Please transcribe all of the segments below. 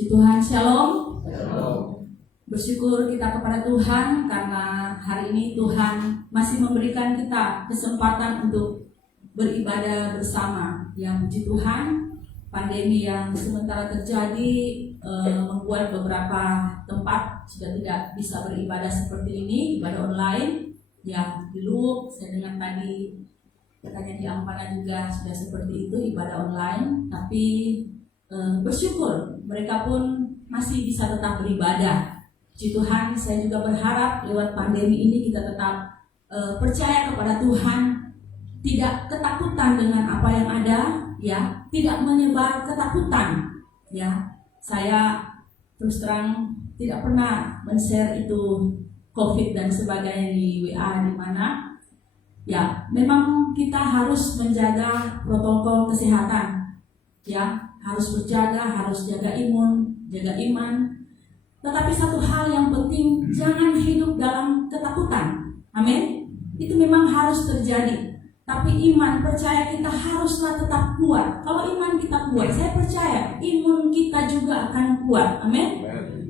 Puji Tuhan, Shalom. Shalom. Bersyukur kita kepada Tuhan karena hari ini Tuhan masih memberikan kita kesempatan untuk beribadah bersama. Yang puji Tuhan, pandemi yang sementara terjadi membuat beberapa tempat sudah tidak bisa beribadah seperti ini, ibadah online. Yang di Loop, saya dengar tadi katanya di Ampana juga sudah seperti itu, ibadah online. Tapi bersyukur mereka pun masih bisa tetap beribadah. Puji Tuhan, saya juga berharap lewat pandemi ini kita tetap percaya kepada Tuhan, tidak ketakutan dengan apa yang ada, ya, tidak menyebar ketakutan, ya. Saya terus terang tidak pernah men-share itu COVID dan sebagainya di WA di mana, ya, memang kita harus menjaga protokol kesehatan, ya. Harus berjaga, harus jaga imun, jaga iman. Tetapi satu hal yang penting, jangan hidup dalam ketakutan. Amin. Itu memang harus terjadi. Tapi iman, percaya kita haruslah tetap kuat. Kalau iman kita kuat, saya percaya imun kita juga akan kuat. Amin.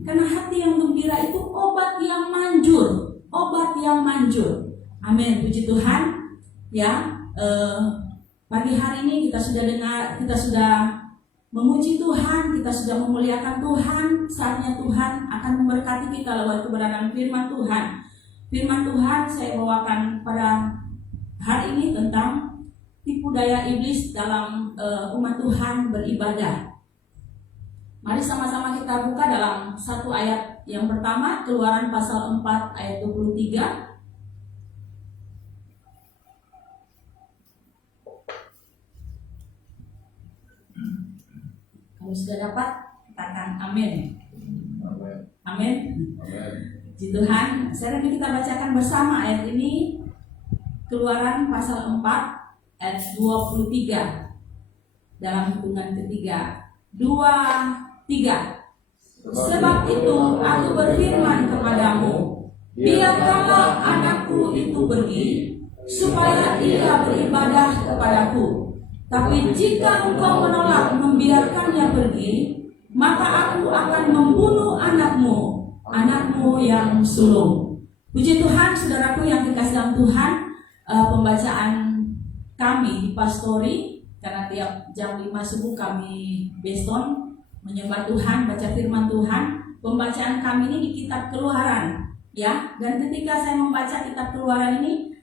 Karena hati yang gembira itu obat yang manjur. Obat yang manjur. Amin. Puji Tuhan. Ya, pagi hari ini kita sudah dengar, kita sudah memuji Tuhan, kita sudah memuliakan Tuhan. Saatnya Tuhan akan memberkati kita lewat kebenaran firman Tuhan. Firman Tuhan saya bawakan pada hari ini tentang tipu daya iblis dalam umat Tuhan beribadah. Mari sama-sama kita buka dalam satu ayat yang pertama, Keluaran pasal 4 ayat 23. Kalau sudah dapat, katakan amin. Amin. Puji Tuhan. Sekarang kita bacakan bersama ayat ini, Keluaran pasal 4 ayat 23. Dalam hitungan ketiga, 2, 3. Sebab itu aku berfirman kepadamu, biarkanlah anakku itu pergi, supaya ia beribadah kepadaku. Tapi jika engkau menolak membiarkannya pergi, maka aku akan membunuh anakmu, anakmu yang sulung. Puji Tuhan, saudaraku yang dikasih dalam Tuhan, pembacaan kami di Pastori, karena tiap jam 5 subuh kami beston menyembah Tuhan, baca firman Tuhan. Pembacaan kami ini di kitab Keluaran, ya. Dan ketika saya membaca kitab Keluaran ini,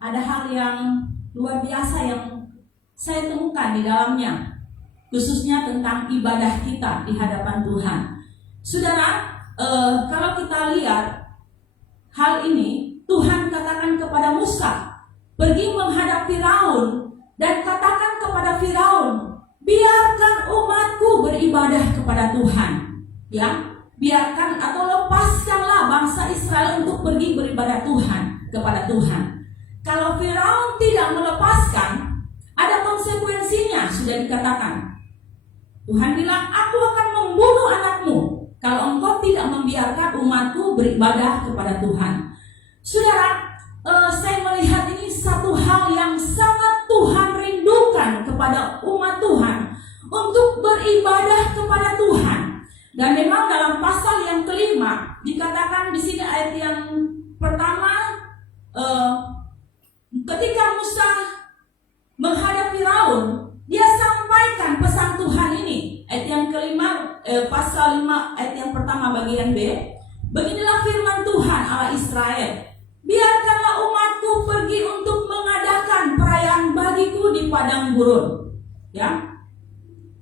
ada hal yang luar biasa yang saya temukan di dalamnya, khususnya tentang ibadah kita di hadapan Tuhan. Saudara, kalau kita lihat hal ini, Tuhan katakan kepada Musa, pergi menghadap Firaun dan katakan kepada Firaun, biarkan umatku beribadah kepada Tuhan. Ya, biarkan atau lepaskanlah bangsa Israel untuk pergi beribadah Tuhan kepada Tuhan. Kalau Firaun tidak melepaskan, ada konsekuensinya, sudah dikatakan. Tuhan bilang, aku akan membunuh anakmu kalau engkau tidak membiarkan umatku beribadah kepada Tuhan. Saudara, saya melihat ini satu hal yang sangat Tuhan rindukan kepada umat Tuhan untuk beribadah kepada Tuhan. Dan memang dalam pasal yang kelima dikatakan di sini ayat yang pertama, ketika Musa menghadap Firaun, dia sampaikan pesan Tuhan ini. Ayat yang kelima, pasal 5 ayat yang pertama bagian B. Beginilah firman Tuhan Allah Israel, biarkanlah umatku pergi untuk mengadakan perayaan bagiku di padang gurun. Ya.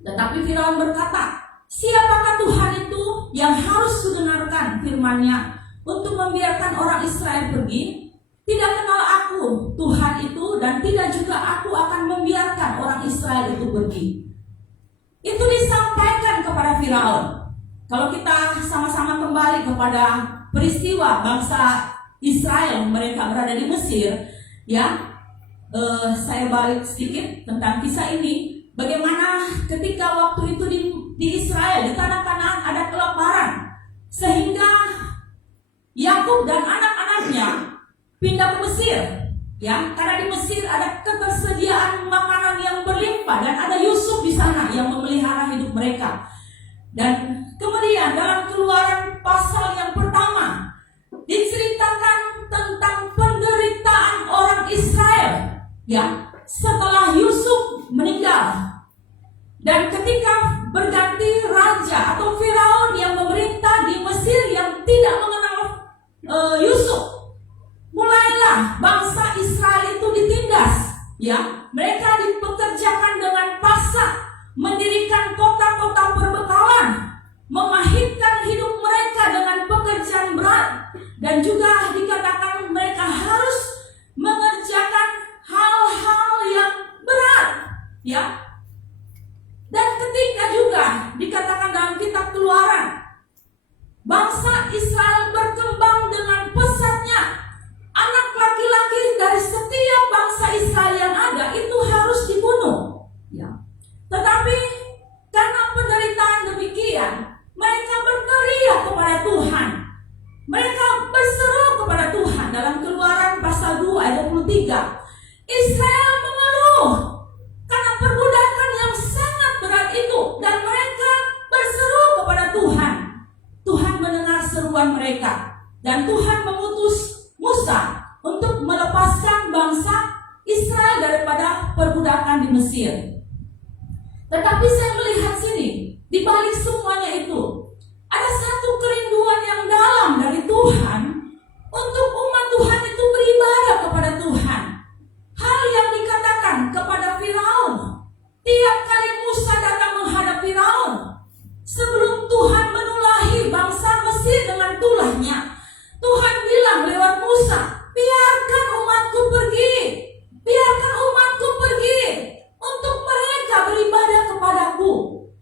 Tetapi Firaun berkata, siapakah Tuhan itu yang harus kudengarkan firman-Nya untuk membiarkan orang Israel pergi? Tidak kenal aku Tuhan itu, dan tidak juga aku akan membiarkan orang Israel itu pergi. Itu disampaikan kepada Firaun. Kalau kita sama-sama kembali kepada peristiwa bangsa Israel, mereka berada di Mesir, ya, saya balik sedikit tentang kisah ini. Bagaimana ketika waktu itu di Israel, di tanah Kanaan ada kelaparan, sehingga Yakub dan anak-anaknya pindah ke Mesir, ya, karena di Mesir ada ketersediaan makanan yang berlimpah dan ada Yusuf di sana yang memelihara hidup mereka. Dan kemudian dalam Keluaran pasal yang pertama diceritakan tentang penderitaan orang Israel, ya, setelah Yusuf meninggal. Dan ketika berganti raja atau Firaun yang memerintah di Mesir yang tidak mengenal Yusuf, mulailah bangsa Israel itu ditindas, ya. Mereka dipekerjakan dengan paksa, mendirikan kota-kota perbekalan, memahitkan hidup mereka dengan pekerjaan berat, dan juga dikatakan mereka harus mengerjakan hal-hal yang berat, ya. Dan ketika juga dikatakan dalam kitab Keluaran, bangsa Israel berkembang dengan pesatnya. Anak laki-laki dari setiap bangsa Israel yang ada itu harus dibunuh, ya. Tetapi karena penderitaan demikian, mereka berteriak kepada Tuhan. Mereka berseru kepada Tuhan. Dalam Keluaran pasal 2 ayat 23, Israel mengeluh karena perbudakan yang sangat berat itu, dan mereka berseru kepada Tuhan. Tuhan mendengar seruan mereka, dan Tuhan mengutus Musa untuk melepaskan bangsa Israel daripada perbudakan di Mesir. Tetapi saya melihat sini, di balik semuanya itu ada satu kerinduan yang dalam dari Tuhan untuk umat Tuhan itu beribadah kepada Tuhan. Hal yang dikatakan kepada Firaun, tiap kali Musa datang menghadap Firaun, sebelum Tuhan menulahi bangsa Mesir dengan tulahnya, Tuhan bilang lewat Musa, biarkan umatku pergi, biarkan umatku pergi untuk mereka beribadah kepadaku.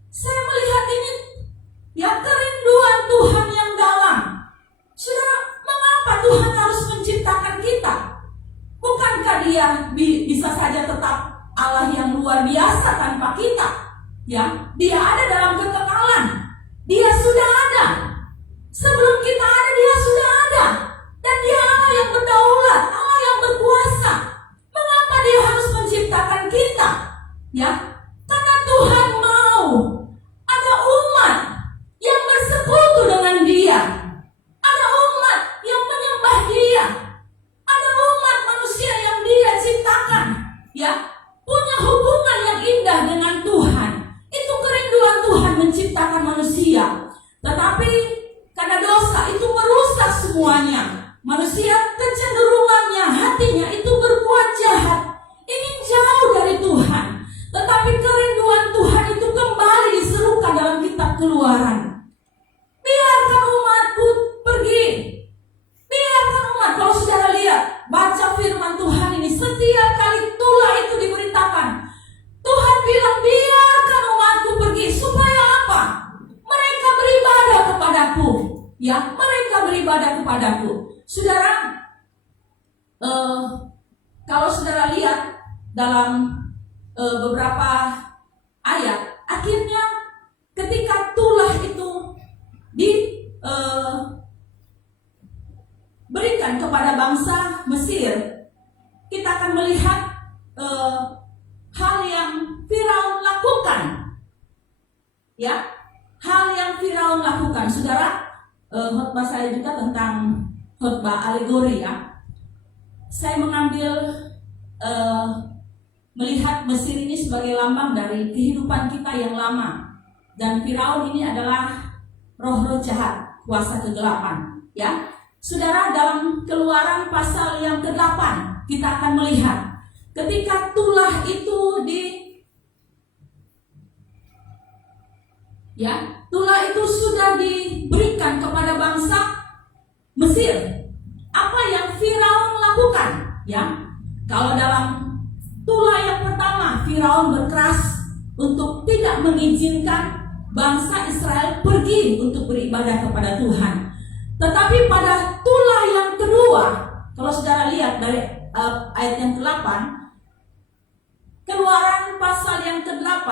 Saya melihat ini, ya, kerinduan Tuhan yang dalam. Saudara, mengapa Tuhan harus menciptakan kita? Bukankah Dia bisa saja tetap Allah yang luar biasa tanpa kita? Ya, Dia ada dalam kekekalan. Dia sudah ada. Sebelum kita ada, Dia sudah ada. Dan Dia Allah yang berdaulat, Allah yang berkuasa. Mengapa Dia harus menciptakan kita? Ya, karena Tuhan mau ada umat yang bersekutu dengan Dia. Ada umat yang menyembah Dia. Ada umat manusia yang Dia ciptakan, ya, punya hubungan yang indah dengan Tuhan. Itu kerinduan Tuhan menciptakan manusia. Tetapi karena dosa itu merusak semuanya. Manusia kecenderungannya, hatinya itu berbuat jahat, ingin jauh dari Tuhan. Tetapi kerinduan Tuhan itu kembali diserukan dalam kitab Keluaran. Biarkan umatku pergi. Biarkan umat. Kalau saudara lihat, baca firman Tuhan ini, setiap kali tulah itu diberitakan, Tuhan bilang biarkan umatku pergi. Supaya apa? Mereka beribadah kepadaku. Ya, mereka beribadah kepadaku. Saudara, kalau saudara lihat dalam beberapa ayat, akhirnya ketika tulah itu diberikan kepada bangsa Mesir, kita akan melihat hal yang Firaun lakukan. Ya, hal yang Firaun lakukan. Saudara, khotbah saya juga tentang khotbah alegori, ya. Saya mengambil melihat Mesir ini sebagai lambang dari kehidupan kita yang lama. Dan Firaun ini adalah roh-roh jahat, kuasa kegelapan, ya. Saudara, dalam Keluaran pasal yang ke-8 kita akan melihat ketika tulah itu tulah itu sudah diberikan kepada bangsa Mesir. Apa yang Firaun lakukan? Ya, kalau dalam tulah yang pertama, Firaun berkeras untuk tidak mengizinkan bangsa Israel pergi untuk beribadah kepada Tuhan. Tetapi pada tulah yang kedua, kalau saudara lihat dari ayat yang ke-8, Keluaran pasal yang ke-8,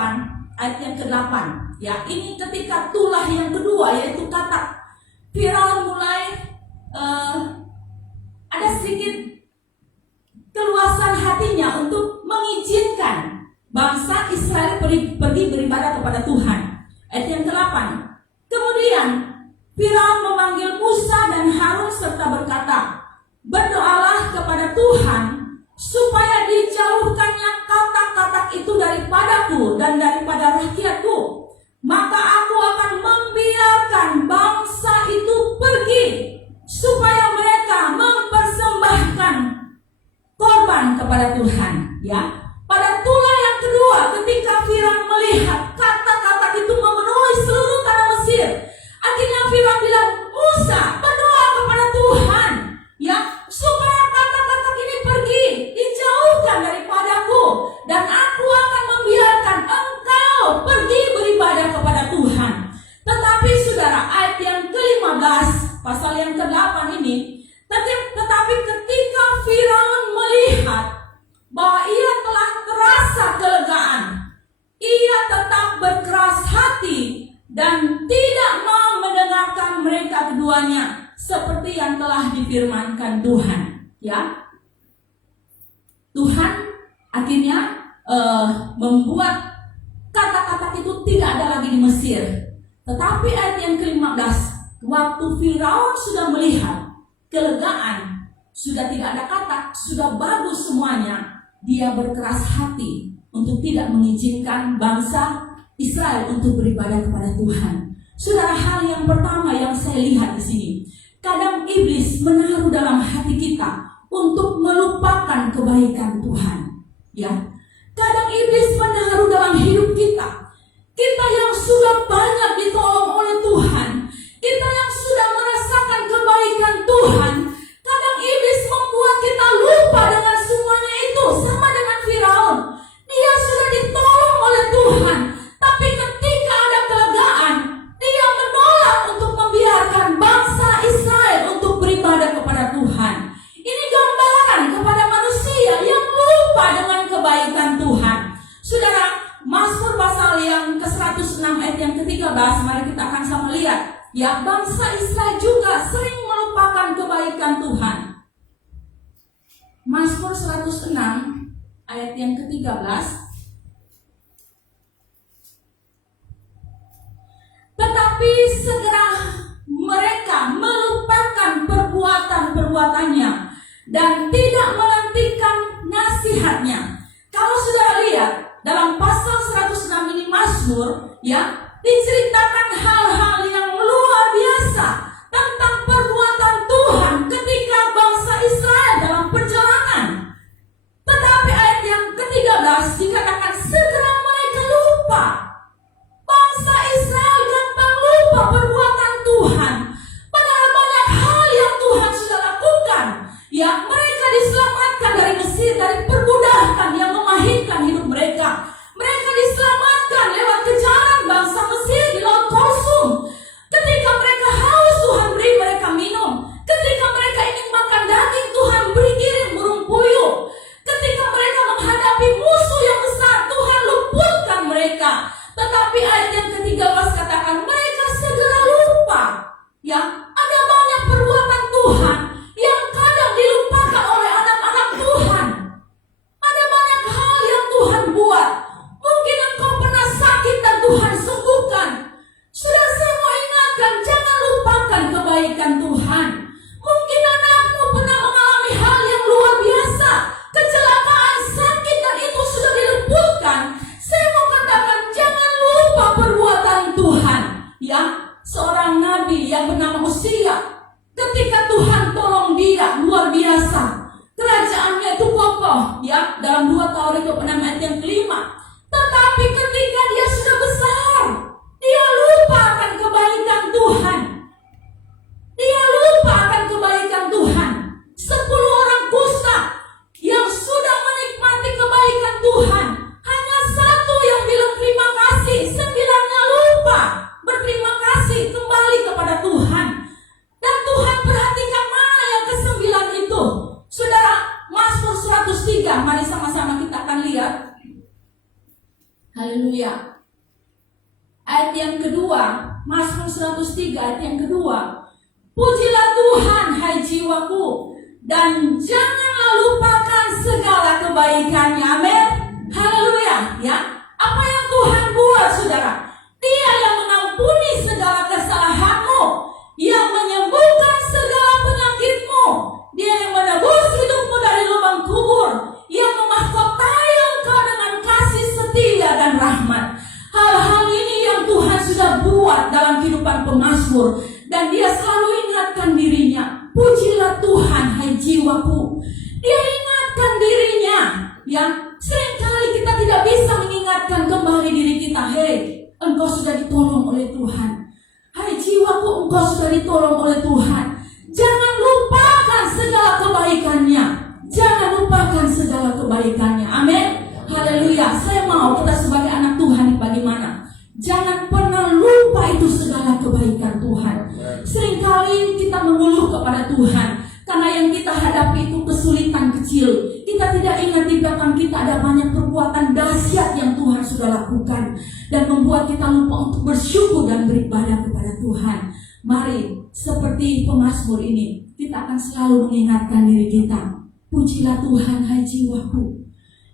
ayat yang ke-8, ya, ini ketika tulah yang kedua, yaitu kata Firaun mulai ada sedikit keluasan hatinya untuk mengizinkan bangsa Israel pergi beribadah kepada Tuhan. Ayat yang ke-8, Kemudian Firaun memanggil Musa dan Harun serta berkata, "Berdoalah kepada Tuhan supaya dijauhkannya katak-katak itu daripadaku dan daripada rakyatku. Maka aku akan membiarkan bangsa itu pergi, supaya mereka mempersembahkan korban kepada Tuhan." Ya, pada tulah yang kedua, ketika Firaun melihat kata-kata itu memenuhi seluruh tanah Mesir, akhirnya Firaun bilang, "Musa, berdoa kepada Tuhan, ya, supaya kata-kata ini pergi, dijauhkan daripadaku, dan aku akan membiarkan engkau pergi beribadah kepada Tuhan." Tetapi saudara, ayat yang ke-15 pasal yang ke-8 ini, tetapi ketika Firaun melihat bahwa ia telah terasa kelegaan, ia tetap berkeras hati dan tidak mau mendengarkan mereka keduanya, seperti yang telah difirmankan Tuhan. Ya, Tuhan akhirnya membuat kata-kata itu tidak ada lagi di Mesir. Tetapi ayat yang ke-15, waktu Firaun sudah melihat kelegaan, sudah tidak ada kata, sudah bagus semuanya, dia berkeras hati untuk tidak mengizinkan bangsa Israel untuk beribadah kepada Tuhan. Saudara, hal yang pertama yang saya lihat di sini, kadang iblis menaruh dalam hati kita untuk melupakan kebaikan Tuhan. Ya, kadang iblis menaruh dalam hidup kita, kita yang sudah banyak ditolong oleh Tuhan, kita yang sudah merasakan kebaikan Tuhan, kadang iblis membuat kita lupa dengan semuanya itu. Sama dengan Firaun, dia sudah ditolong oleh Tuhan, tapi ketika ada kelegaan, dia menolak untuk membiarkan bangsa Israel untuk beribadah kepada Tuhan. Ini gambaran kepada manusia yang lupa dengan kebaikan Tuhan. Saudara, Mazmur pasal yang ke-106 ayat yang ke-13, mari kita akan sama lihat. Ya, bangsa Israel juga sering melupakan kebaikan Tuhan. Mazmur 106 ayat yang ke-13. Tetapi segera mereka melupakan perbuatan-perbuatannya dan tidak menantikan nasihatnya. Kalau sudah lihat dalam pasal 106 ini Mazmur, ya, diceritakan hal-hal yang luar biasa tentang perbuatan Tuhan ketika bangsa Israel dalam perjalanan. Tetapi ayat yang ke-13 dikatakan segera mereka lupa. Bangsa Israel gampang lupa perbuatan Tuhan, padahal banyak hal yang Tuhan sudah lakukan. Ya, mereka diselamatkan dari Mesir, dari perbudakan yang memahitkan hidup mereka. Mereka diselamatkan lewat kejaran bangsa Mesir di Laut Kulsum. Ketika mereka haus, Tuhan beri mereka minum. Ketika mereka ingin makan daging, Tuhan beri kirim burung puyuh. Ketika mereka menghadapi musuh yang besar, Tuhan luputkan mereka. Tetapi ayat yang ke-13 katakan mereka segera lupa. Ya, ada banyak perbuatan Tuhan yang kadang dilupakan oleh anak-anak Tuhan. Ada banyak hal yang Tuhan buat. Mungkin engkau pernah sakit dan Tuhan sembuhkan. Sudah saya mau ingatkan, jangan lupakan kebaikan Tuhan. Mungkin anakmu pernah mengalami hal yang luar biasa, kecelakaan, sakit, dan itu sudah diluputkan. Saya mau katakan, jangan lupa perbuatan Tuhan. Ya, seorang nabi yang bernama Hosea, ketika Tuhan tolong dia luar biasa, kerajaannya itu kokoh. Ya, dalam 2 Taurikh 6 ayat yang ke-5. Tetapi ketika dia sudah besar, dia lupa akan kebaikan Tuhan. Dia lupa akan kebaikan Tuhan. 10 orang kusta yang sudah menikmati kebaikan Tuhan, hanya satu yang bilang terima kasih, 9-nya lupa berterima kasih kembali kepada Tuhan. Dan Tuhan perhatikan mana yang ke-9 itu. Saudara, Mazmur 103, mari sama-sama kita akan lihat. Haleluya. Ayat yang kedua, Mazmur 103 ayat yang kedua. Pujilah Tuhan, hai jiwaku, dan janganlah lupakan segala kebaikannya. Amin. Haleluya. Ya, apa yang Tuhan buat, saudara? Dia yang mengampuni segala kesalahan dan rahmat. Hal-hal ini yang Tuhan sudah buat dalam kehidupan pemazmur, dan dia selalu ingatkan dirinya, pujilah Tuhan hai jiwaku. Dia ingatkan dirinya, ya. Seringkali kita tidak bisa mengingatkan kembali diri kita, hei, engkau sudah ditolong oleh Tuhan. Hai jiwaku, engkau sudah ditolong oleh Tuhan. Jangan lupakan segala kebaikannya. Jangan lupakan segala kebaikannya. Amin. Haleluya. Saya mau kita sebagai anak Tuhan bagaimana? Jangan pernah lupa itu segala kebaikan Tuhan. Seringkali kita mengeluh kepada Tuhan karena yang kita hadapi itu kesulitan kecil. Kita tidak ingat di belakang kita ada banyak perbuatan dahsyat yang Tuhan sudah lakukan, dan membuat kita lupa untuk bersyukur dan beribadah kepada Tuhan. Mari seperti pemazmur ini, kita akan selalu mengingatkan diri kita, pujilah Tuhan hai jiwaku.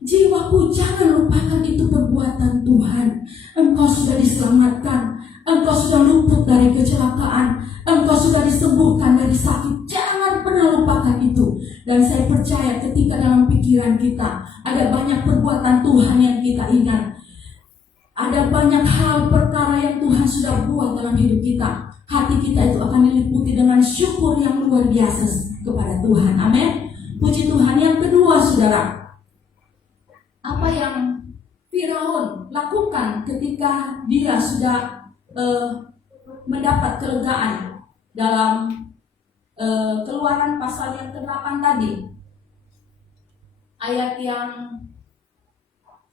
Jiwaku, jangan lupakan itu perbuatan Tuhan. Engkau sudah diselamatkan, engkau sudah luput dari kecelakaan, engkau sudah disembuhkan dari sakit. Jangan pernah lupakan itu. Dan saya percaya ketika dalam pikiran kita ada banyak perbuatan Tuhan yang kita ingat, ada banyak hal perkara yang Tuhan sudah buat dalam hidup kita, hati kita itu akan diliputi dengan syukur yang luar biasa kepada Tuhan. Amin. Puji Tuhan. Yang kedua, saudara, apa yang Firaun lakukan ketika dia sudah mendapat kelegaan dalam Keluaran pasal yang ke-8 tadi, ayat yang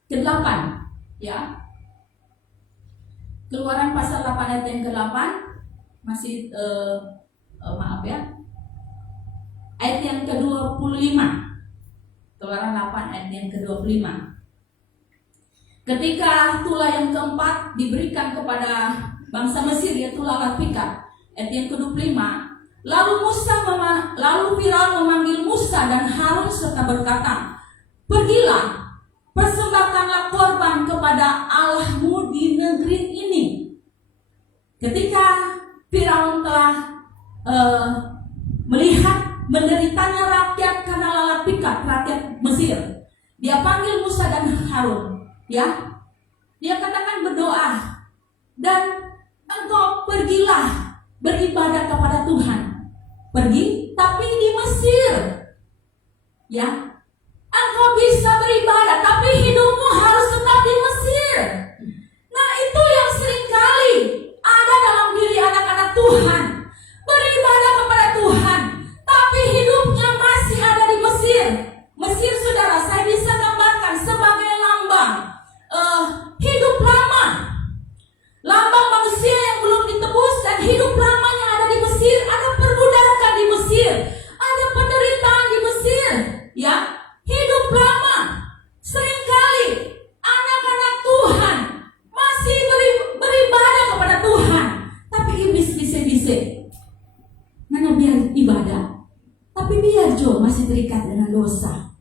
ke-8, ya. Keluaran pasal 8 ayat yang ke-8 masih maaf ya, ayat yang ke-25. Keluaran 8 ayat yang ke-25. Ketika tulah yang keempat diberikan kepada bangsa Mesir, yaitu lalat pikat, ayat yang ke-25, lalu Firaun memanggil Musa dan Harun serta berkata, pergilah, persembahkanlah korban kepada Allahmu di negeri ini. Ketika Firaun telah melihat menderitanya rakyat karena lalat pikat, rakyat Mesir, dia panggil Musa dan Harun, ya. Dia katakan berdoa, dan engkau pergilah beribadah kepada Tuhan. Pergi, tapi di Mesir, ya. Engkau bisa beribadah, tapi hidupmu harus tetap di Mesir. Nah, itu yang seringkali ada dalam diri anak-anak Tuhan, beribadah kepada Tuhan, tapi hidupnya masih ada di Mesir. Mesir, saudara, saya bisa gambarkan sebagai lambang hidup lama, lambang manusia yang belum ditebus, dan hidup lama yang ada di Mesir. Ada perbudakan di Mesir, ada penderitaan di Mesir, ya. Hidup lama. Seringkali anak-anak Tuhan masih beribadah kepada Tuhan, tapi iblis bisik-bisik, mana biar ibadah, tapi biar Jo masih terikat dengan dosa.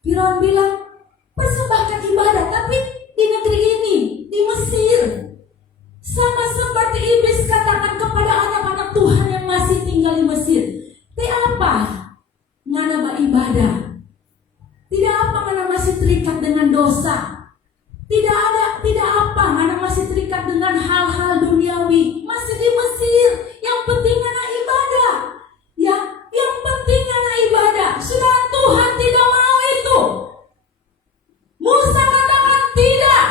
Firaun bilang, persembahkan ibadah, tapi di negeri ini, di Mesir. Sama seperti iblis katakan kepada anak-anak Tuhan yang masih tinggal di Mesir, tidak apa ngana beribadah, tidak apa ngana masih terikat dengan dosa, tidak apa ngana masih terikat dengan hal-hal duniawi, masih di Mesir. Yang penting ngana ibadah, ya. Yang penting ngana ibadah. Saudara, Tuhan tidak mau itu. Musa katakan tidak,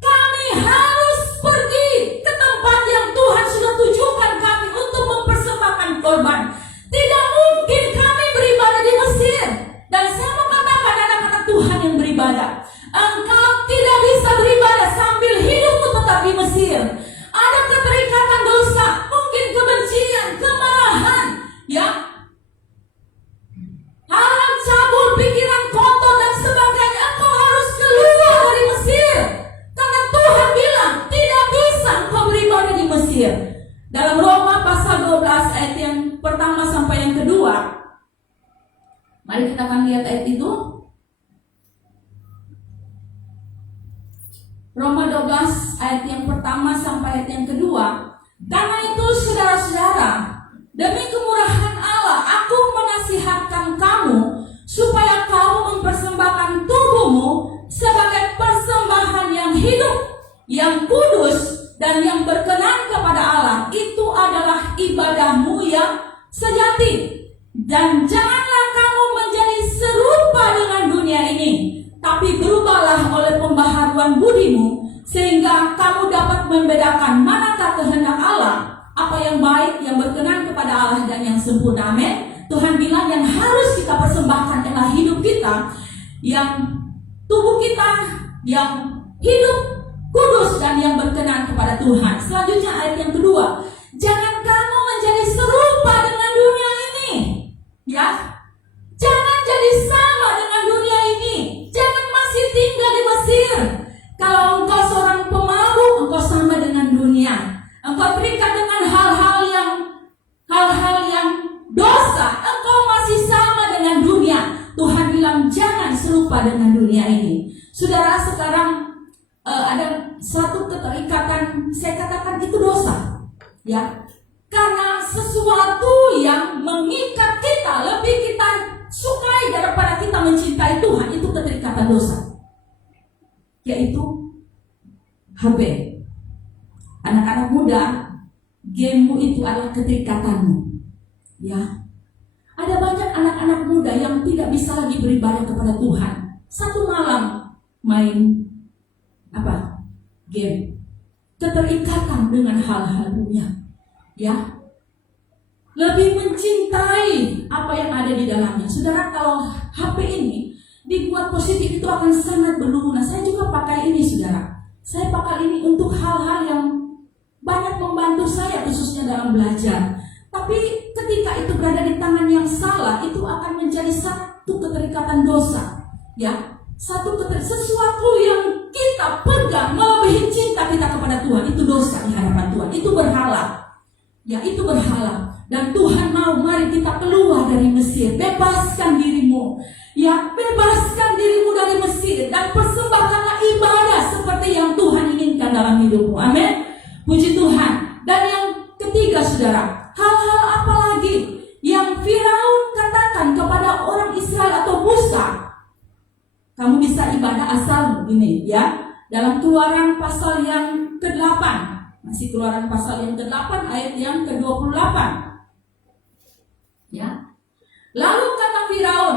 kami harus pergi ke tempat yang Tuhan sudah tujukan kami untuk mempersembahkan korban. Tidak mungkin kami beribadah di Mesir. Dan saya mau katakan anak-anak Tuhan yang beribadah, engkau tidak bisa beribadah sambil hidupmu tetap di Mesir. Ada keterikatan dosa, mungkin kebencian, kemarahan, ya, hal cabul, pikiran kotor dan sebagainya. Engkau harus keluar dari Mesir, karena Tuhan bilang tidak bisa engkau beribadah di Mesir. Dalam Roma pasal 12 ayat yang pertama sampai yang kedua, mari kita akan lihat ayat itu. Roma 12 ayat yang pertama sampai ayat yang kedua. Karena itu saudara-saudara, demi kemurahan Allah, aku menasihatkan kamu supaya kamu mempersembahkan tubuhmu sebagai persembahan yang kudus dan yang berkenan kepada Allah, itu adalah ibadahmu yang sejati. Dan janganlah kamu menjadi serupa dengan dunia ini, tapi berubahlah oleh pembaharuan budimu, sehingga kamu dapat membedakan manakah kehendak Allah, apa yang baik, yang berkenan kepada Allah, dan yang sempurna. Amin. Tuhan bilang yang harus kita persembahkan adalah hidup kita, yang tubuh kita yang hidup kudus dan yang berkenan kepada Tuhan. Selanjutnya ayat yang kedua, jangan kamu menjadi serupa dengan dunia ini. Ya, jangan jadi sama dengan dunia ini. Jangan masih tinggal di Mesir. Kalau engkau seorang pemabuk, engkau sama dengan dunia. Engkau terikat dengan hal-hal yang dosa, engkau masih sama dengan dunia. Tuhan bilang jangan serupa dengan dunia ini. Saudara, sekarang ada suatu keterikatan, saya katakan itu dosa, ya, karena sesuatu yang mengikat kita, lebih kita sukai daripada kita mencintai Tuhan, itu keterikatan dosa, yaitu HP. Anak-anak muda, gamemu itu adalah keterikatanmu, ya. Ada banyak anak-anak muda yang tidak bisa lagi beribadah kepada Tuhan. Satu malam main game, keterikatan dengan hal-hal dunia, ya, lebih mencintai apa yang ada di dalamnya. Saudara, kalau HP ini dibuat positif itu akan sangat berguna. Saya juga pakai ini, saudara. Saya pakai ini untuk hal-hal yang banyak membantu saya, khususnya dalam belajar. Tapi ketika itu berada di tangan yang salah, itu akan menjadi satu keterikatan dosa, ya. Sesuatu yang kita pegang melebihi cinta kita kepada Tuhan, itu dosa di hadapan Tuhan, itu berhala, ya, itu berhala. Dan Tuhan mau, mari kita keluar dari Mesir, bebaskan dirimu, ya, bebaskan dirimu dari Mesir, dan persembahkanlah ibadah seperti yang Tuhan inginkan dalam hidupmu. Amin. Puji Tuhan. Dan yang ketiga, saudara, hal-hal apa lagi yang Firaun katakan kepada orang Israel atau Musa? Kamu bisa ibadah asal ini, ya. Dalam Keluaran pasal yang ke-8, masih Keluaran pasal yang ke-8 ayat yang ke-28, ya. Lalu kata Firaun,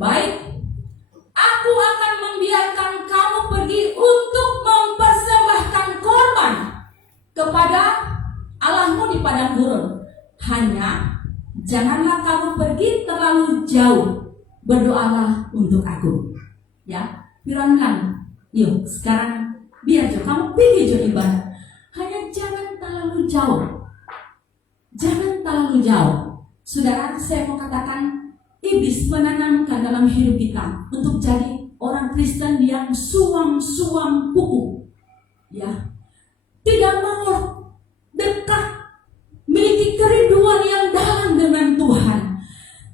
baik, aku akan membiarkan kamu pergi untuk mempersembahkan korban kepada Allahmu di padang gurun. Hanya janganlah kamu pergi terlalu jauh, berdoalah untuk aku. Ya, Firaun kan, yuk sekarang biar kamu pergi jo ibadah. Hanya jangan terlalu jauh. Jangan terlalu jauh. Saudara, saya mau katakan, iblis menanamkan dalam hidup kita untuk jadi orang Kristen yang suam-suam kuku, ya, tidak mau dekat, memiliki kerinduan yang dalam dengan Tuhan,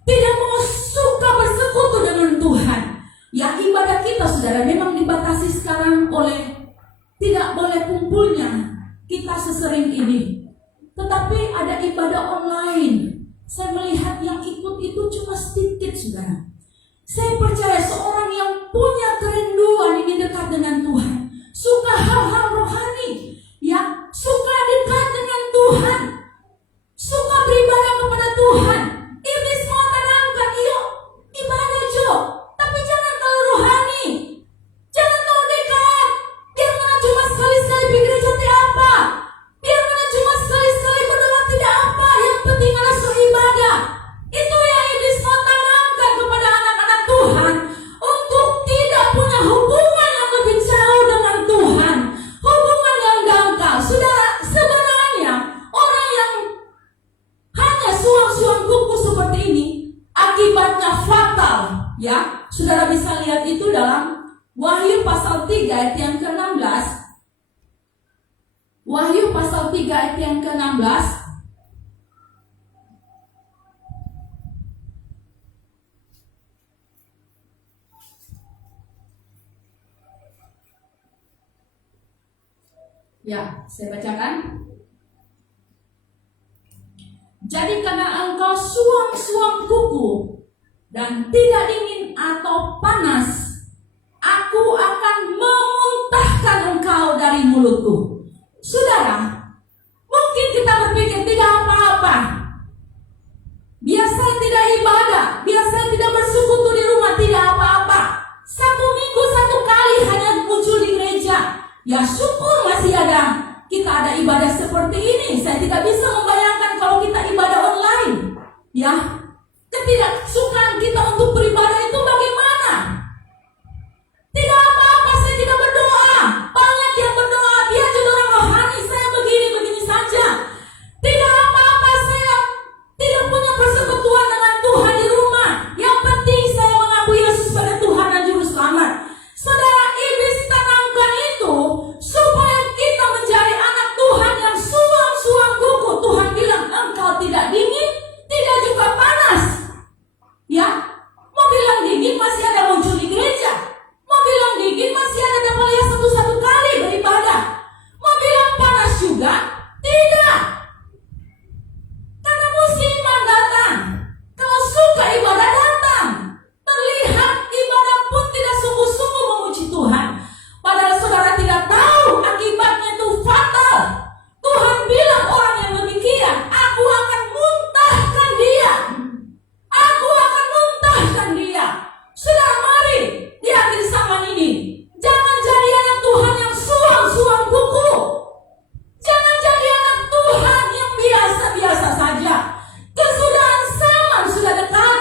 tidak mau suka bersekutu dengan Tuhan. Ya, ibadah kita, saudara, memang dibatasi sekarang oleh tidak boleh kumpulnya kita sesering ini. Tetapi ada ibadah online. Saya melihat yang ikut itu cuma sedikit, saudara. Saya percaya seorang yang punya kerinduan ingin dekat dengan Tuhan, suka hal-hal rohani, ya, suka dekat dengan Tuhan, suka beribadah kepada Tuhan. Iblis mau tanamkan, yuk ibadah jo, tapi jangan terlalu rohani, jangan terlalu dekat. Biar mana cuma sekali-sekali pikir jadi apa, biar mana cuma sekali-sekali berdoa tidak apa, yang penting adalah ibadah. Itu yang iblis mau tanamkan kepada anak-anak Tuhan, untuk tidak punya hubungan yang lebih jauh dengan Tuhan, hubungan yang dangkal. Saudara, sebenarnya orang yang hanya suam-suam kuku seperti ini akibatnya fatal, ya. Saudara bisa lihat itu dalam Wahyu pasal 3 ayat yang ke-16. Wahyu pasal 3 ayat yang ke-16. Ya, saya bacakan. Jadi karena engkau suam-suam kuku dan tidak dingin atau panas, aku akan memuntahkan engkau dari mulutku. Saudara, mungkin kita berpikir tidak apa-apa. Biasa tidak ibadah, biasa tidak bersekutu di rumah, tidak apa-apa. 1 minggu 1 kali hanya muncul di gereja. Ya syukur masih ada. Kita ada ibadah seperti ini. Saya tidak bisa membayangkan kalau kita ibadah online. Ya, ketidaksukaan kita untuk beribadah itu bagaimana? Tidak apa-apa, saya tidak berdoa. Banyak yang berdoa, dia juga orang rohani. Saya begini saja. Tidak apa-apa, saya tidak punya persekutuan dengan Tuhan di rumah. Yang penting saya mengakui Yesus pada Tuhan dan Juru Selamat. Saudara, iblis tanamkan itu supaya kita menjadi anak Tuhan yang suam-suam kuku. Tuhan bilang engkau tidak dingin, tidak juga panas. Ya, mau bilang dingin masih ada muncul di gereja. Mau bilang dingin masih ada dapat lihat satu kali beribadah. Mau bilang panas juga, tidak. Karena musiman datang. Kalau suka ibadah datang. Terlihat ibadah pun tidak sungguh-sungguh memuji Tuhan. Padahal saudara tidak tahu akibatnya itu fatal. Tuhan bilang orang yang demikian, aku akan muntahkan dia. Aku akan muntahkan dia. Saudara, mari di akhir zaman ini, jangan jadi anak Tuhan yang suam-suam kuku. Jangan jadi anak Tuhan yang biasa-biasa saja. Kesudahan zaman sudah dekat.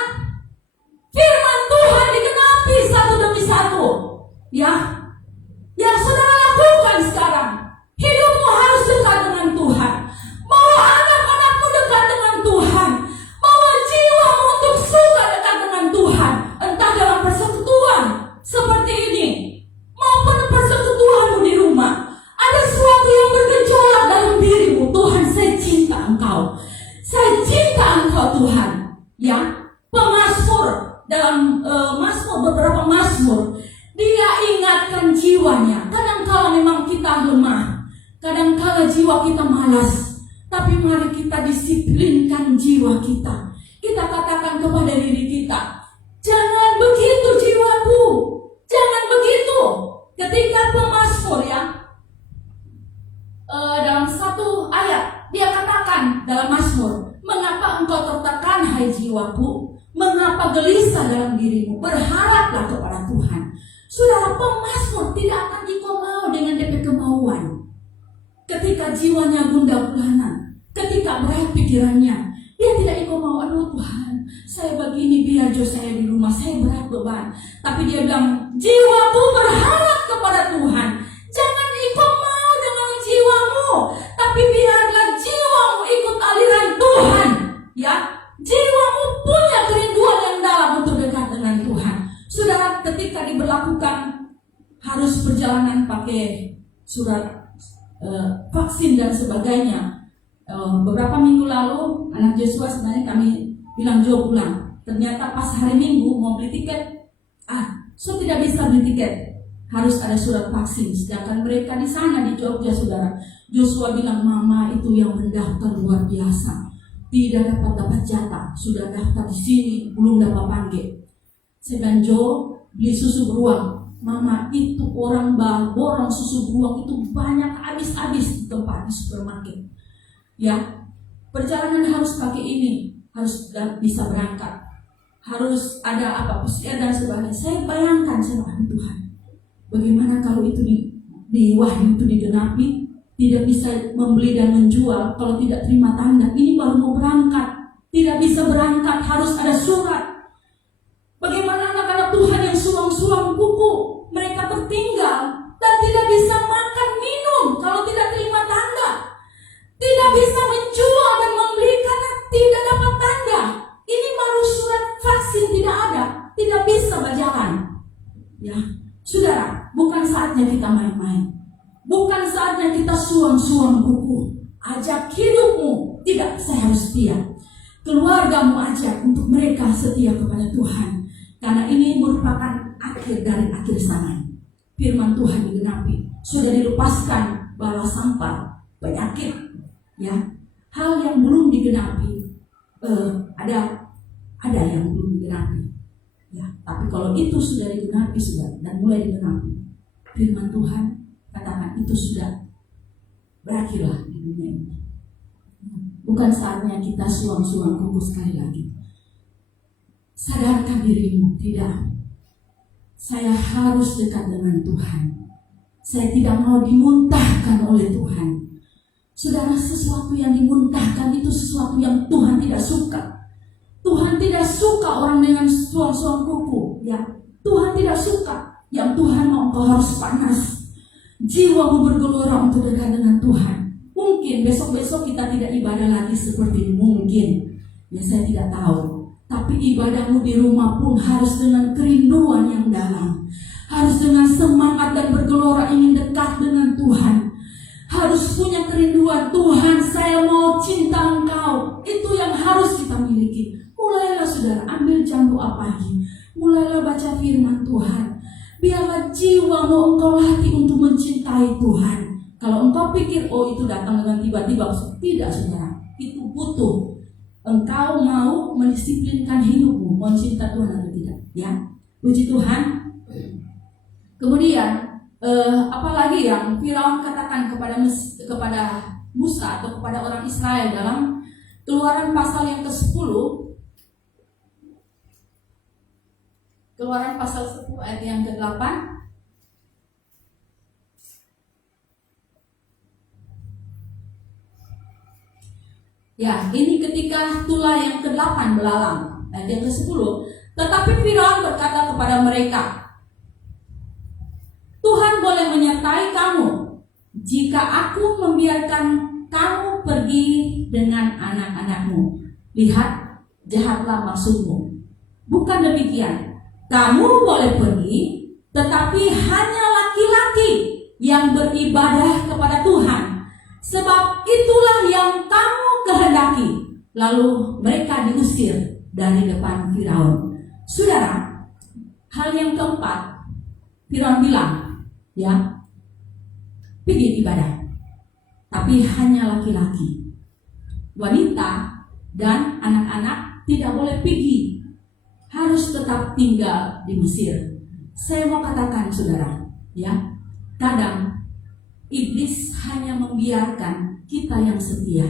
Firman Tuhan digenapi satu demi satu. Ya, yang saudara lakukan sekarang, hidupmu harus dekat dengan Tuhan. Mau anak-anakmu dekat dengan Tuhan. Mau jiwamu untuk suka dekat dengan Tuhan. Entah dalam persekutuan seperti ini, maupun persekutuanmu di rumah. Ada sesuatu yang bergejolak dalam dirimu. Tuhan, saya cinta Engkau. Saya cinta Engkau Tuhan. Ya, pemazmur dalam beberapa mazmur, dia ingatkan jiwanya. Kadangkala memang kita lemah, kadangkala jiwa kita malas, tapi mari kita disiplinkan jiwa kita. Kita katakan kepada diri kita, jangan begitu jiwaku, jangan begitu. Ketika pemazmur ya, dalam satu ayat dia katakan dalam mazmur, mengapa engkau tertekan hai jiwaku, mengapa gelisah dalam dirimu, berharaplah kepada Tuhan. Saudara, pemazmur tidak akan dikomau dengan DP kemauan. Ketika jiwanya gundah gulana, ketika berat pikirannya, dia tidak ikomau, aduh Tuhan, saya begini biar jo saya di rumah, saya berat beban. Tapi dia bilang, jiwaku berharap kepada Tuhan. Jangan ikomau dengan jiwamu, tapi biarlah jiwamu ikut aliran Tuhan. Ya, jiwamu punya kerinduan yang dalam untuk dekat dengan Tuhan. Saudara, ketika diberlakukan harus perjalanan pakai surat vaksin dan sebagainya. Beberapa minggu lalu anak Joshua sebenarnya kami bilang Jo pulang. Ternyata pas hari Minggu mau beli tiket, so tidak bisa beli tiket, harus ada surat vaksin. Sedangkan mereka di sana di Jogja, saudara, Joshua bilang mama itu yang mendaftar luar biasa, tidak dapat jatah, sudah daftar di sini belum dapat panggil. Saya bilang Jo, beli susu beruang. Mama, itu orang borong susu beruang itu banyak habis di tempat di supermarket. Ya, perjalanan harus pakai ini, harus bisa berangkat, harus ada apa PCR dan sebagainya. Saya bayangkan sama Tuhan, bagaimana kalau itu di Wahyu itu digenapi, tidak bisa membeli dan menjual kalau tidak terima tanda. Ini baru mau berangkat, tidak bisa berangkat, harus ada surat. Bagaimana anak-anak Tuhan yang suam-suam kuku, mereka tertinggal dan tidak bisa makan minum kalau tidak terima tanda, tidak bisa menjual dan membeli karena tidak dapat tanda. Ini baru surat vaksin tidak ada, tidak bisa berjalan. Ya, saudara, bukan saatnya kita main-main, bukan saatnya kita suam-suam kuku. Ajak hidupmu, tidak saya harus setia. Keluargamu ajak untuk mereka setia kepada Tuhan. Karena ini merupakan akhir dari akhir zaman. Firman Tuhan digenapi, sudah dilepaskan bala sampah, penyakit, ya. Hal yang belum digenapi, ada yang belum digenapi, ya. Tapi kalau itu sudah digenapi dan mulai digenapi, firman Tuhan katakan itu sudah berakhirlah di dunia ini. Bukan saatnya kita suam-suam kuku sekali lagi. Sadarkan dirimu, tidak. Saya harus dekat dengan Tuhan. Saya tidak mau dimuntahkan oleh Tuhan. Saudara, sesuatu yang dimuntahkan itu sesuatu yang Tuhan tidak suka. Tuhan tidak suka orang dengan suam-suam kuku. Ya, Tuhan tidak suka. Yang Tuhan mau engkau harus panas. Jiwamu bergelora untuk dekat dengan Tuhan. Mungkin besok-besok kita tidak ibadah lagi seperti mungkin. Ya, saya tidak tahu. Tapi ibadahmu di rumah pun harus dengan kerinduan yang dalam. Harus dengan semangat dan bergelora ingin dekat dengan Tuhan. Harus punya kerinduan, Tuhan saya mau cinta Engkau. Itu yang harus kita miliki. Mulailah saudara, ambil jam doa pagi. Mulailah baca firman Tuhan. Biarlah jiwamu engkau latih untuk mencintai Tuhan. Kalau engkau pikir, oh itu datang dengan tiba-tiba. Tidak saudara, itu butuh. Engkau mau mendisiplinkan hidupmu, mencintai Tuhan atau tidak. Ya, puji Tuhan. Kemudian apalagi yang Firaun katakan kepada Musa atau kepada orang Israel dalam Keluaran pasal yang ke-10. Keluaran pasal 10 ayat yang ke-8. Ya, ini ketika tulah yang ke-8 belalang, ayat yang ke-10. Tetapi Firaun berkata kepada mereka, Tuhan boleh menyertai kamu jika aku membiarkan kamu pergi dengan anak-anakmu. Lihat, jahatlah maksudmu. Bukan demikian. Kamu boleh pergi, tetapi hanya laki-laki yang beribadah kepada Tuhan. Sebab itulah yang kamu kehendaki. Lalu mereka diusir dari depan Firaun. Saudara, hal yang keempat, Firaun bilang, ya, pergi ibadah, tapi hanya laki-laki. Wanita dan anak-anak tidak boleh pergi, harus tetap tinggal di Mesir. Saya mau katakan saudara, ya, kadang iblis hanya membiarkan kita yang setia.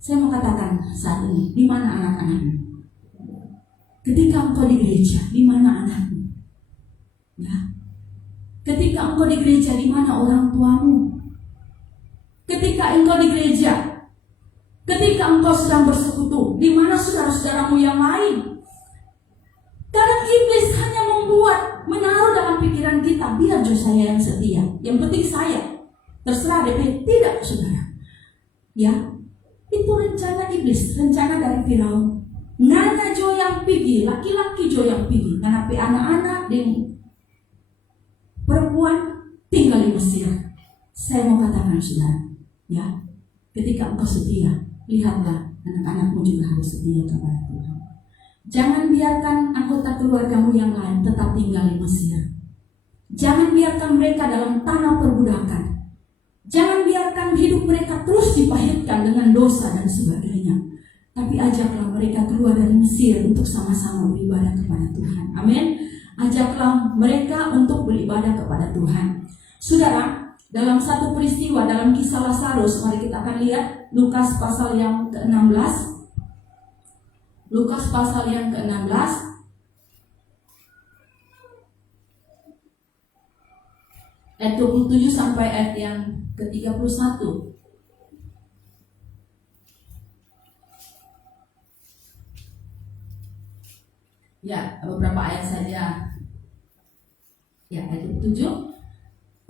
Saya mau katakan saat ini, di mana anak-anakmu? Ketika engkau di gereja, di mana anakmu? Ya. Ketika engkau di gereja, di mana orang tuamu? Ketika engkau di gereja, ketika engkau sedang bersekutu, di mana saudara-saudaramu yang lain? Kadang iblis hanya menaruh dalam pikiran kita, biar saya yang setia, yang penting saya, terserah DP. Tidak saudara, ya, itu rencana iblis, rencana dari Firaun. Nana jo yang pergi, laki-laki jo yang pergi, karena anak-anak dan perempuan tinggal di Mesir. Saya mau katakan saudara, ya, ketika engkau setia, lihatlah anak-anakmu juga harus setia kepada Tuhan. Jangan biarkan anggota keluargamu yang lain tetap tinggal di Mesir. Jangan biarkan mereka dalam tanah perbudakan. Jangan biarkan hidup mereka terus dipahitkan dengan dosa dan sebagainya. Tapi ajaklah mereka keluar dari Mesir untuk sama-sama beribadah kepada Tuhan. Amin. Ajaklah mereka untuk beribadah kepada Tuhan. Saudara, dalam satu peristiwa dalam kisah Lazarus, mari kita akan lihat Lukas pasal yang ke-16. Lukas pasal yang ke-16 ayat 27 sampai ayat yang ke-31. Ya, beberapa ayat saja. Ya, ayat 27.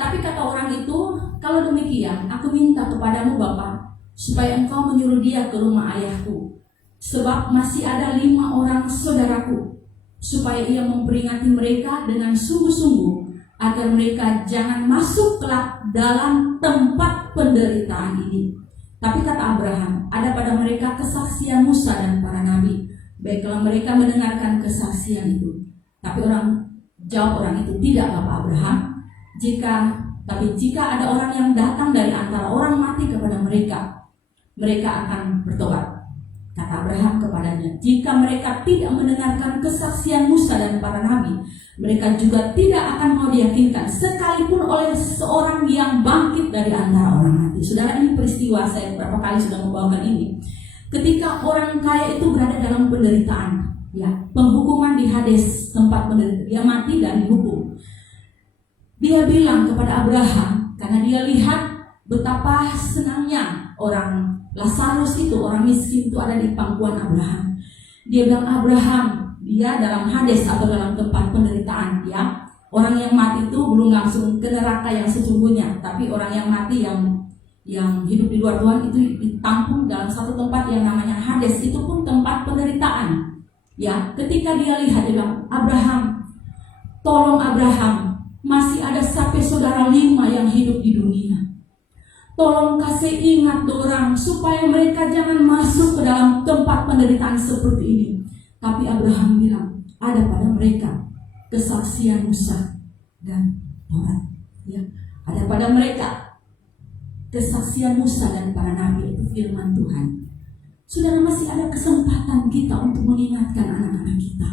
Tapi kata orang itu, kalau demikian, aku minta kepadamu Bapa, supaya engkau menyuruh dia ke rumah ayahku. Sebab masih ada 5 orang saudaraku, supaya ia memperingati mereka dengan sungguh-sungguh, agar mereka jangan masuk kelak dalam tempat penderitaan ini. Tapi kata Abraham, ada pada mereka kesaksian Musa dan para nabi. Baiklah mereka mendengarkan kesaksian itu. Tapi jawab orang itu, tidak Bapak Abraham. Tapi jika ada orang yang datang dari antara orang mati kepada mereka, mereka akan bertobat. Kata Abraham kepadanya, jika mereka tidak mendengarkan kesaksian Musa dan para nabi, mereka juga tidak akan mau diyakinkan sekalipun oleh seseorang yang bangkit dari antara orang mati. Saudara, ini peristiwa, saya beberapa kali sudah membawakan ini. Ketika orang kaya itu berada dalam penderitaan, ya, penghukuman di Hades, tempat penderitaan, dia mati dan dihukum. Dia bilang kepada Abraham, karena dia lihat betapa senangnya orang Lazarus itu, orang miskin itu ada di pangkuan Abraham. Dia bilang, Abraham, dia dalam Hades atau dalam tempat penderitaan, ya. Orang yang mati itu belum langsung ke neraka yang sesungguhnya, tapi orang yang mati yang hidup di luar Tuhan itu ditampung dalam satu tempat yang namanya Hades. Itu pun tempat penderitaan. Ya, ketika dia lihat, dia bilang, Abraham, tolong Abraham, masih ada sampai saudara 5 yang hidup di dunia. Tolong kasih ingat orang supaya mereka jangan masuk ke dalam tempat penderitaan seperti ini. Tapi Abraham bilang, ada pada mereka kesaksian Musa dan Taurat, ya. Ada pada mereka kesaksian Musa dan para nabi, itu firman Tuhan. Saudara, masih ada kesempatan kita untuk mengingatkan anak-anak kita.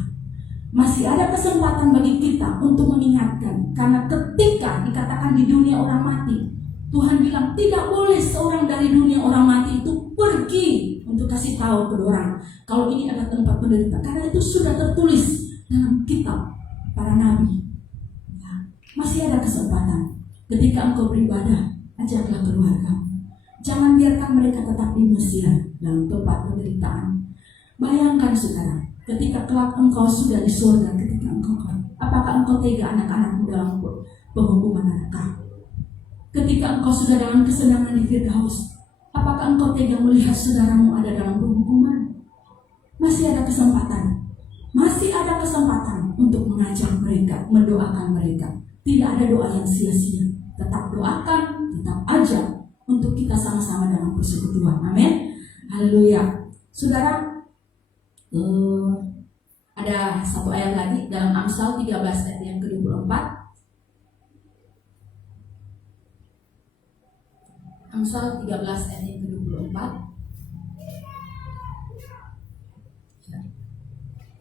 Masih ada kesempatan bagi kita untuk mengingatkan. Karena ketika dikatakan di dunia orang mati, Tuhan bilang tidak boleh seorang dari dunia orang mati itu pergi untuk kasih tahu ke orang kalau ini adalah tempat penderitaan. Karena itu sudah tertulis dalam kitab para nabi, ya. Masih ada kesempatan. Ketika engkau beribadah, ajaklah keluarga. Jangan biarkan mereka tetap di Mesir dalam tempat penderitaan. Bayangkan saudara, ketika kelak engkau sudah di surga, ketika engkau kelak, apakah engkau tega anak-anakmu dalam penghukuman neraka? Ketika engkau sudah dalam kesenangan di Firdaus, apakah engkau tega melihat saudaramu ada dalam penghukuman? Masih ada kesempatan. Masih ada kesempatan untuk mengajak mereka, mendoakan mereka. Tidak ada doa yang sia-sia. Tetap doakan, tetap ajak untuk kita sama-sama dalam persekutuan. Amin. Haleluya. Saudara, ada satu ayat lagi dalam Amsal 13 ayat yang ke-24. Amsal 13 ayat yang ke-24.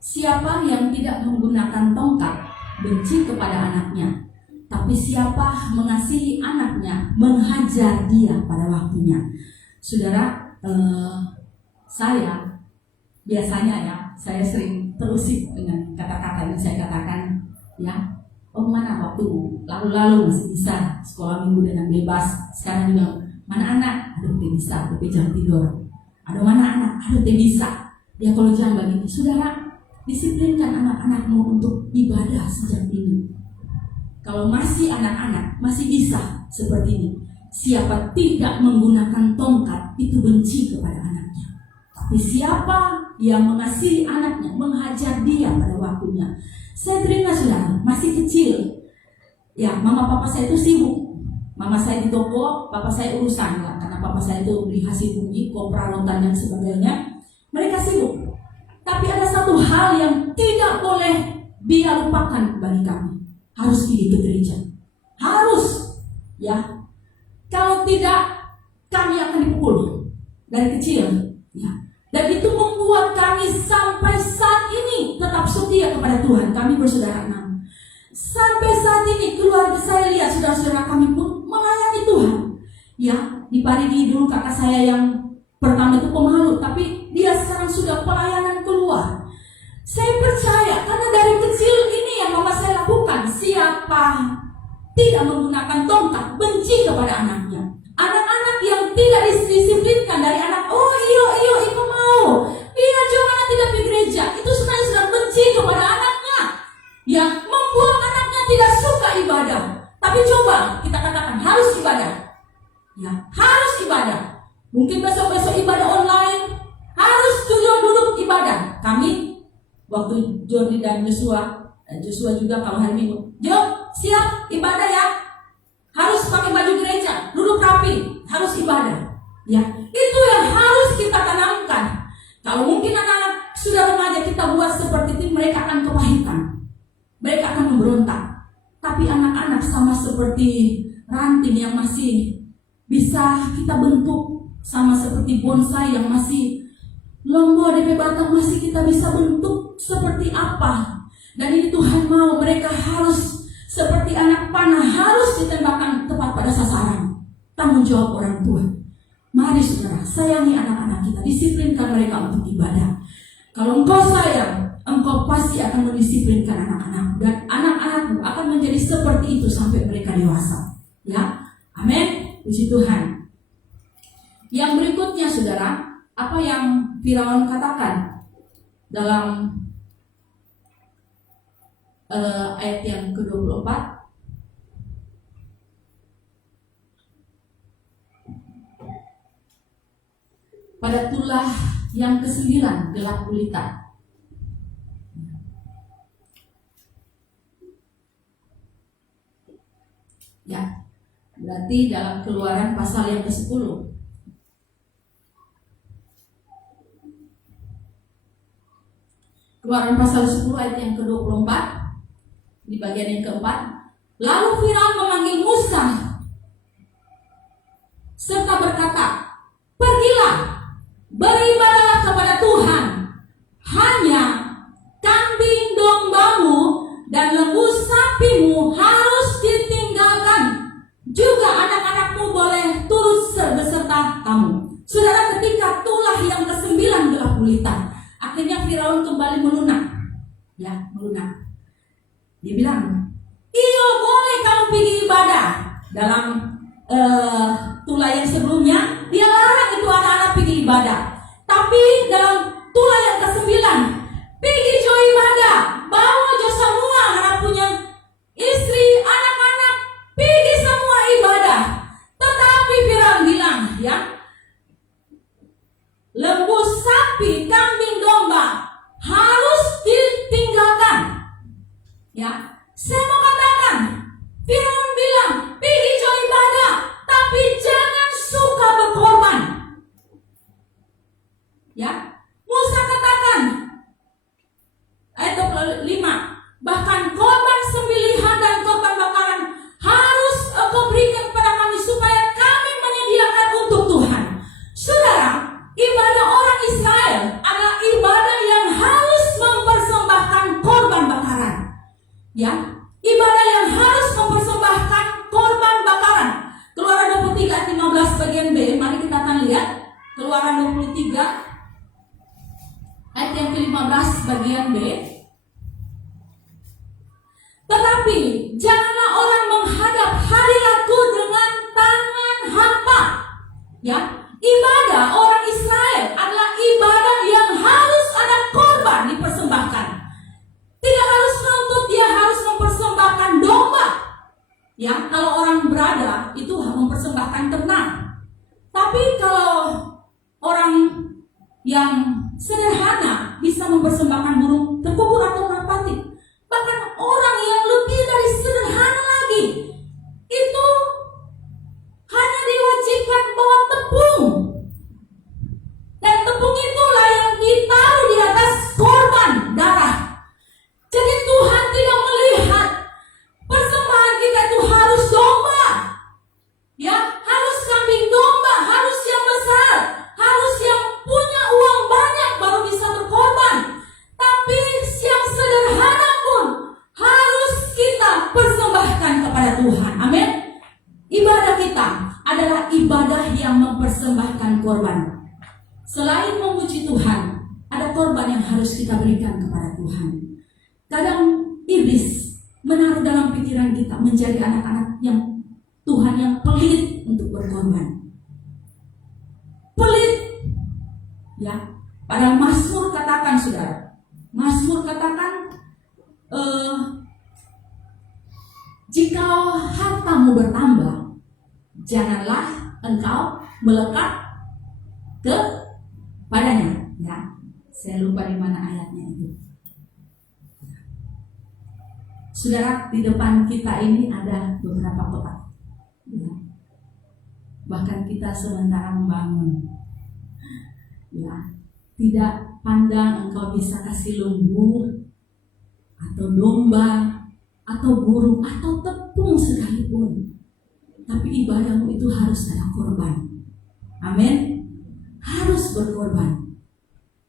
Siapa yang tidak menggunakan tongkat benci kepada anaknya, tapi siapa mengasihi anaknya menghajar dia pada waktunya. Saudara, saya biasanya, ya, saya sering terusik dengan kata-kata yang saya katakan, ya. Oh, mana waktu lalu masih bisa sekolah minggu dengan bebas. Sekarang juga mana anak, aduh tidak bisa, tapi jangan tidur. Aduh mana anak, aduh tidak bisa. Ya kalau jangan begini, saudara, disiplinkan anak-anakmu untuk ibadah sejak dini. Kalau masih anak-anak, masih bisa seperti ini. Siapa tidak menggunakan tongkat, itu benci kepada anaknya. Tapi siapa yang mengasihi anaknya, menghajar dia pada waktunya. Saya teringat, saudara, masih kecil. Ya, mama papa saya itu sibuk. Mama saya di toko, papa saya urusan, ya, karena papa saya itu beli hasil bumi, kopra, lontan, dan sebagainya. Mereka sibuk. Tapi ada satu hal yang tidak boleh dia lupakan bagi kami. Harus pergi ke gereja. Harus. Ya. Kalau tidak, kami akan dipukul dari kecil. Ya. Dan itu membuat kami sampai saat ini tetap setia kepada Tuhan. Kami bersaudara 6. Sampai saat ini keluarga saya lihat saudara-saudara kami pun melayani Tuhan. Ya, di Parigi dulu kakak saya yang pertama itu pemalu, tapi dia sekarang sudah pelayanan keluar. Saya percaya karena dari kecil ini yang mama saya lakukan. Siapa tidak menggunakan tongkat benci kepada anaknya. Anak-anak yang tidak disiplinkan dari anak, oh iyo itu mau, iya jangan tidak pergi gereja, itu sebenarnya sudah benci kepada anaknya. Ya, membuat anaknya tidak suka ibadah. Tapi coba kita katakan harus ibadah. Ya, harus ibadah. Mungkin besok-besok ibadah online, harus duduk ibadah. Kami waktu Jordi dan Joshua juga kalau hari Minggu, Jo, siap ibadah ya. Harus pakai baju gereja, duduk rapi, harus ibadah. Ya, itu yang harus kita tanamkan. Kalau mungkin anak-anak sudah remaja kita buat seperti itu, mereka akan kepahitan. Mereka akan memberontak. Tapi anak-anak sama seperti ranting yang masih bisa kita bentuk, sama seperti bonsai yang masih lombo DP batang, masih kita bisa bentuk seperti apa. Dan ini Tuhan mau mereka harus seperti anak panah, harus ditembakkan tepat pada sasaran. tanggung jawab orang tua. Mari saudara, sayangi anak-anak kita, disiplinkan mereka untuk ibadah. Kalau engkau sayang, engkau pasti akan mendisiplinkan anak-anak, dan anak-anakmu akan menjadi seperti itu sampai mereka dewasa. Ya, amin. Puji Tuhan. Yang berikutnya saudara, apa yang Firaun katakan dalam ayat yang ke-24? Pada tulah yang ke-9 gelap gulita. Ya, berarti dalam Keluaran pasal yang ke-10. Keluaran pasal 10 ayat yang ke-24, di bagian yang keempat. Lalu Firaun memanggil Musa serta berkata, pergilah, beribadahlah kepada Tuhan. Hanya kambing dombamu dan lembu sapimu harus ditinggalkan. Juga anak-anakmu boleh turut beserta kamu. Saudara, ketika tulah yang ke-9 gelap gulita, akhirnya Firaun kembali melunak. Ya, melunak. Dia bilang, iyo boleh kamu pergi ibadah. Dalam tulah yang sebelumnya, dia larang itu anak-anak pergi ibadah. Tapi dalam tulah yang ke-9, pergi jo ibadah, bawa jo semua anak punya istri, anak-anak, pergi semua ibadah. Tetapi Firaun bilang, ya, lembu sapi, kambing domba harus ditinggalkan. Ya, saya mau katakan, Firaun bilang, pergi jo ibadah, tapi jangan suka berkorban. Ya, Musa katakan ayat 25, bahkan korban sembelihan dan korban bakaran harus engkau berikan kepada kami supaya kami menyediakan untuk Tuhan. Saudara, ibadah orang Israel adalah ibadah yang harus mempersembahkan korban bakaran. Ya, ibadah yang harus mempersembahkan korban bakaran. Keluaran 23 ayat 15 bagian B, mari kita akan lihat. Keluaran 23 ayat yang ke-15 bagian B. Tetapi janganlah orang menghadap hadiratku dengan tangan hampa. Ya, ibadah orang Israel adalah ibadah yang harus ada korban dipersembahkan. Tidak harus menuntut dia harus mempersembahkan domba. Ya, kalau orang berada itu mempersembahkan ternak. Tapi kalau orang yang sederhana bisa mempersembahkan burung terkubur atau merpati. Bahkan orang yang lebih dari sederhana lagi itu hanya diwajibkan bawa tepung. Dan tepung itulah yang ditaruh di atas korban darah. Jadi Tuhan tidak melihat persembahan kita itu harus domba. Ya, harus kambing domba, harus yang besar, harus yang punya uang banyak baru bisa berkorban. Tapi yang sederhana pun harus kita persembahkan kepada Tuhan. Amin. Ibadah kita adalah ibadah yang mempersembahkan korban. Selain memuji Tuhan, ada korban yang harus kita berikan kepada Tuhan. Kadang iblis menaruh dalam pikiran kita menjadi anak-anak yang Tuhan yang pelit untuk berkorban. Pelit. Ya, pada Mazmur katakan saudara. Mazmur katakan, jika hartamu bertambah, janganlah engkau melekat kepadanya. Ya, saya lupa di mana ayatnya itu. Saudara, di depan kita ini ada beberapa kotak. Ya. Bahkan kita sementara membangun. Ya, tidak pandang engkau bisa kasih lembu atau domba atau burung atau tepung sekalipun. Tapi ibadahmu itu harus ada korban. Amin. Harus berkorban.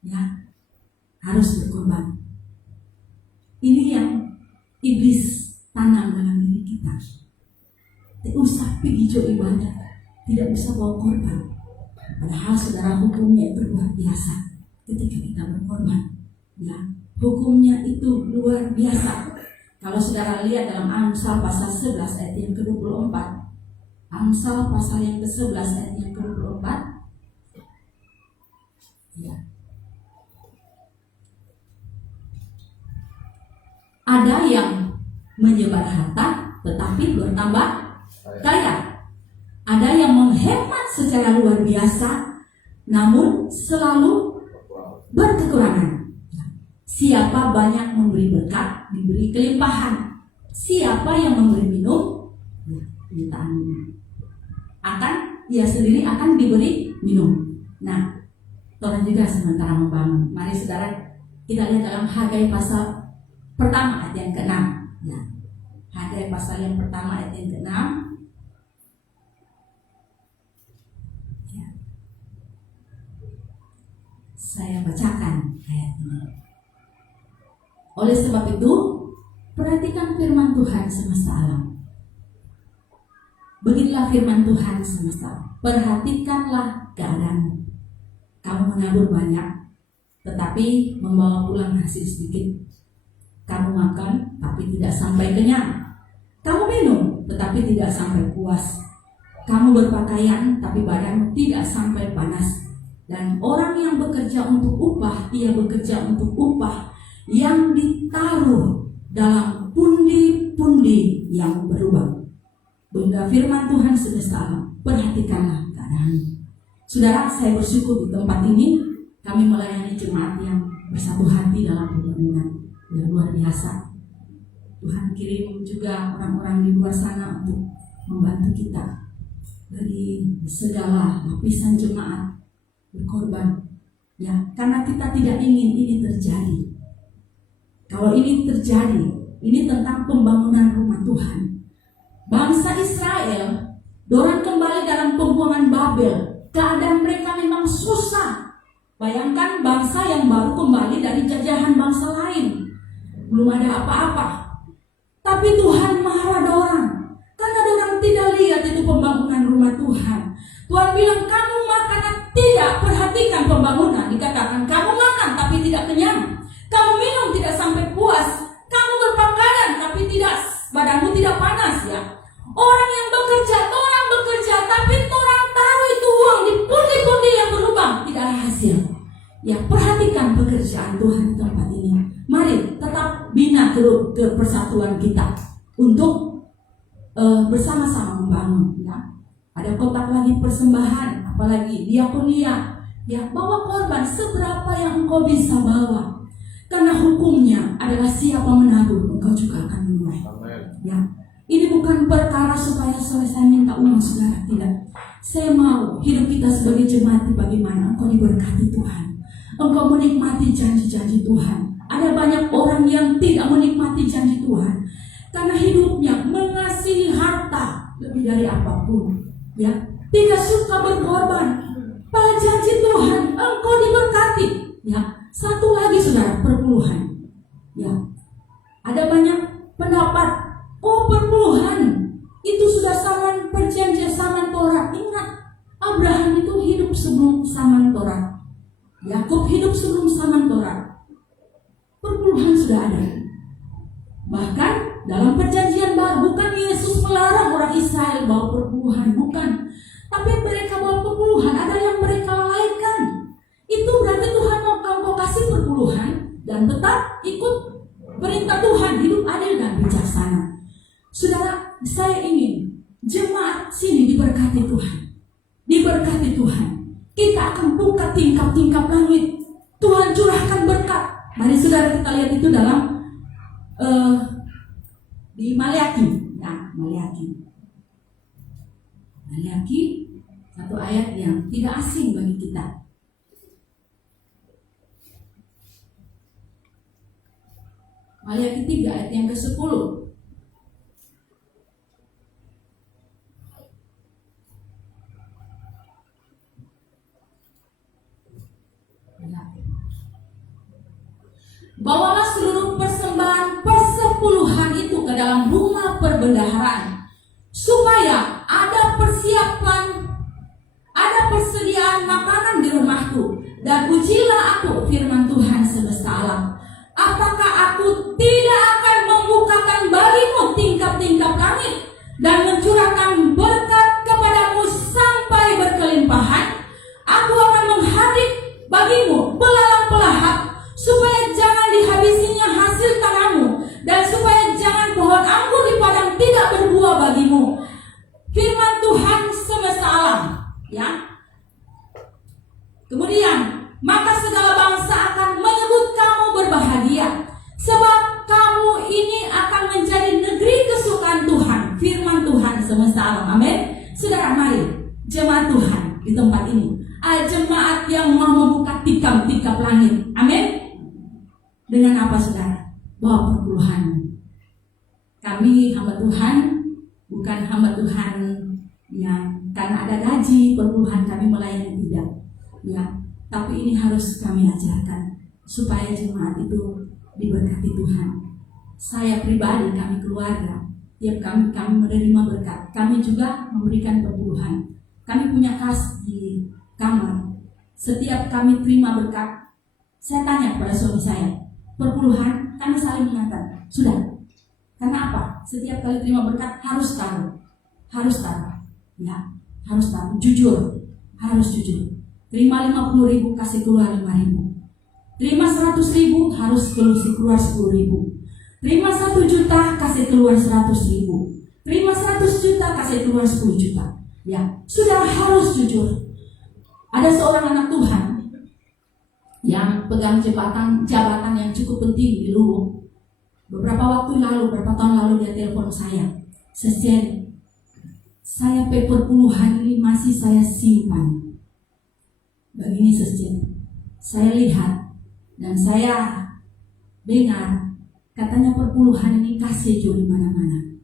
Ya, harus berkorban. Ini yang iblis tanam dalam diri kita. Tidak usah pergi jo ibadah, tidak bisa bawa korban. Padahal saudara, hukumnya itu luar biasa ketika kita berkorban. Ya, hukumnya itu luar biasa. Kalau saudara lihat dalam Amsal pasal 11 ayat yang ke-24, Amsal pasal yang ke-11 ayat yang ke-24, ya. Ada yang menyebar harta tetapi bertambah kaya. Ada yang menghemat secara luar biasa namun selalu berkekurangan. Siapa banyak memberi berkat, diberi kelimpahan. Siapa yang memberi minum, ya, mintaan minum, akan ia sendiri akan diberi minum. Nah, Tuhan juga sementara membangun. Mari saudara, kita lihat dalam Hagai pasal pertama ayat yang ke-6. Ya. Hagai pasal yang pertama ayat yang ke-6. Ya. Saya bacakan ayat ini. Oleh sebab itu, perhatikan firman Tuhan semesta alam. Beginilah firman Tuhan semesta alam. Perhatikanlah keadaanmu. Kamu menabur banyak, tetapi membawa pulang hasil sedikit. Kamu makan, tapi tidak sampai kenyang. Kamu minum, tetapi tidak sampai puas. Kamu berpakaian, tapi badanmu tidak sampai panas. Dan orang yang bekerja untuk upah, ia bekerja untuk upah yang ditaruh dalam pundi-pundi yang berubah. Benda firman Tuhan semesta alam. Perhatikanlah keadaanmu. Saudara, saya bersyukur di tempat ini kami melayani jemaat yang bersatu hati dalam pembangunan yang luar biasa. Tuhan kirim juga orang-orang di luar sana untuk membantu kita dari segala lapisan jemaat berkorban. Ya, karena kita tidak ingin ini terjadi. Kalau ini terjadi, ini tentang pembangunan rumah Tuhan. Bangsa Israel dorang kembali dalam pembuangan Babel. Keadaan mereka memang susah. Bayangkan bangsa yang baru kembali dari jajahan bangsa lain. Belum ada apa-apa. Tapi Tuhan marah dorang. Karena dorang tidak lihat itu pembangunan rumah Tuhan. Tuhan bilang, kamu makan tidak perhatikan pembangunan. Dikatakan, kamu makan tapi tidak kenyang. Kamu minum tidak sampai puas. Kamu berpakaian tapi tidak, badanmu tidak panas ya. Orang yang bekerja, orang bekerja, tapi orang taruh itu uang di pundi-pundi yang berlubang, tidak ada hasil. Ya, perhatikan pekerjaan Tuhan di tempat ini. Mari tetap bina ke persatuan kita untuk bersama-sama membangun. Ya. Ada kotak lagi persembahan, apalagi diakonia. Ya, bawa korban seberapa yang engkau bisa bawa. Karena hukumnya adalah siapa menabur, engkau juga akan menuai. Ya, ini bukan perkara supaya saya minta uang, saudara, tidak. Saya mau hidup kita sebagai jemaat bagaimana engkau diberkati Tuhan, engkau menikmati janji-janji Tuhan. Ada banyak orang yang tidak menikmati janji Tuhan karena hidupnya mengasihi harta lebih dari apapun. Ya, tidak suka berkorban. Pada janji Tuhan, engkau diberkati. Ya. Satu lagi saudara, perpuluhan. Ya, ada banyak pendapat. Oh, perpuluhan itu sudah zaman perjanjian, zaman Taurat. Ingat, Abraham itu hidup sebelum zaman Taurat. Yakub hidup sebelum zaman Taurat. Perpuluhan sudah ada. Bahkan dalam perjanjian baru, bukan Yesus melarang orang Israel bawa perpuluhan, bukan. Tapi mereka bawa perpuluhan. Ada yang mereka lalaikan. Itu berarti Tuhan mau engkau kasih perpuluhan dan tetap ikut perintah Tuhan, hidup adil dan bijaksana. Saudara, saya ingin jemaat sini diberkati Tuhan. Diberkati Tuhan. Kita akan buka tingkap-tingkap langit. Tuhan curahkan berkat. Mari saudara kita lihat itu dalam di Maleakhi. Nah, Maleakhi, satu ayat yang tidak asing bagi kita. Maleakhi 3 ayat yang ke-10. Bawalah seluruh persembahan persepuluhan itu ke dalam rumah perbendaharaan, supaya ada persiapan aku dan ujilah aku, firman Tuhan semesta alam. Apakah aku tidak akan membukakan bagimu tingkap-tingkap langit dan mencurahkan berkat kepadamu sampai berkelimpahan? Aku akan menghadik bagimu belalang pelahap, supaya jangan dihabisinya hasil tanahmu, dan supaya jangan pohon anggur di padang tidak berbuah bagimu. Firman Tuhan semesta alam, ya. Kemudian, maka segala bangsa akan menyebut kamu berbahagia, sebab kamu ini akan menjadi negeri kesukaan Tuhan. Firman Tuhan semesta alam, amin. Saudara, mari jemaat Tuhan di tempat ini, jemaat yang mau membuka tikam-tikam langit, amin. Dengan apa, saudara? Bawa perpuluhan. Kami hamba Tuhan, bukan hamba Tuhan yang karena ada gaji perpuluhan kami melayani, tidak, ya. Tapi ini harus kami ajarkan supaya jemaat itu diberkati Tuhan. Saya pribadi, kami keluarga, tiap kami menerima berkat, kami juga memberikan perpuluhan. Kami punya kas di kamar. Setiap kami terima berkat, saya tanya kepada suami saya, perpuluhan, kami saling mengingatkan, sudah. Karena apa? Setiap kali terima berkat harus taruh, ya, harus taruh, jujur, harus jujur. Terima 50.000, kasih keluar 5.000. Terima 100.000, harus keluar 10.000. Terima 1 juta, kasih keluar 100.000. Terima 100 juta, kasih keluar 10 juta. Ya, sudah harus jujur. Ada seorang anak Tuhan yang pegang jabatan yang cukup penting di Luwu. Beberapa tahun lalu dia telepon saya. Saya perpuluhan ini masih saya simpan. Begini, saya lihat dan saya dengar katanya perpuluhan ini kasih di mana-mana.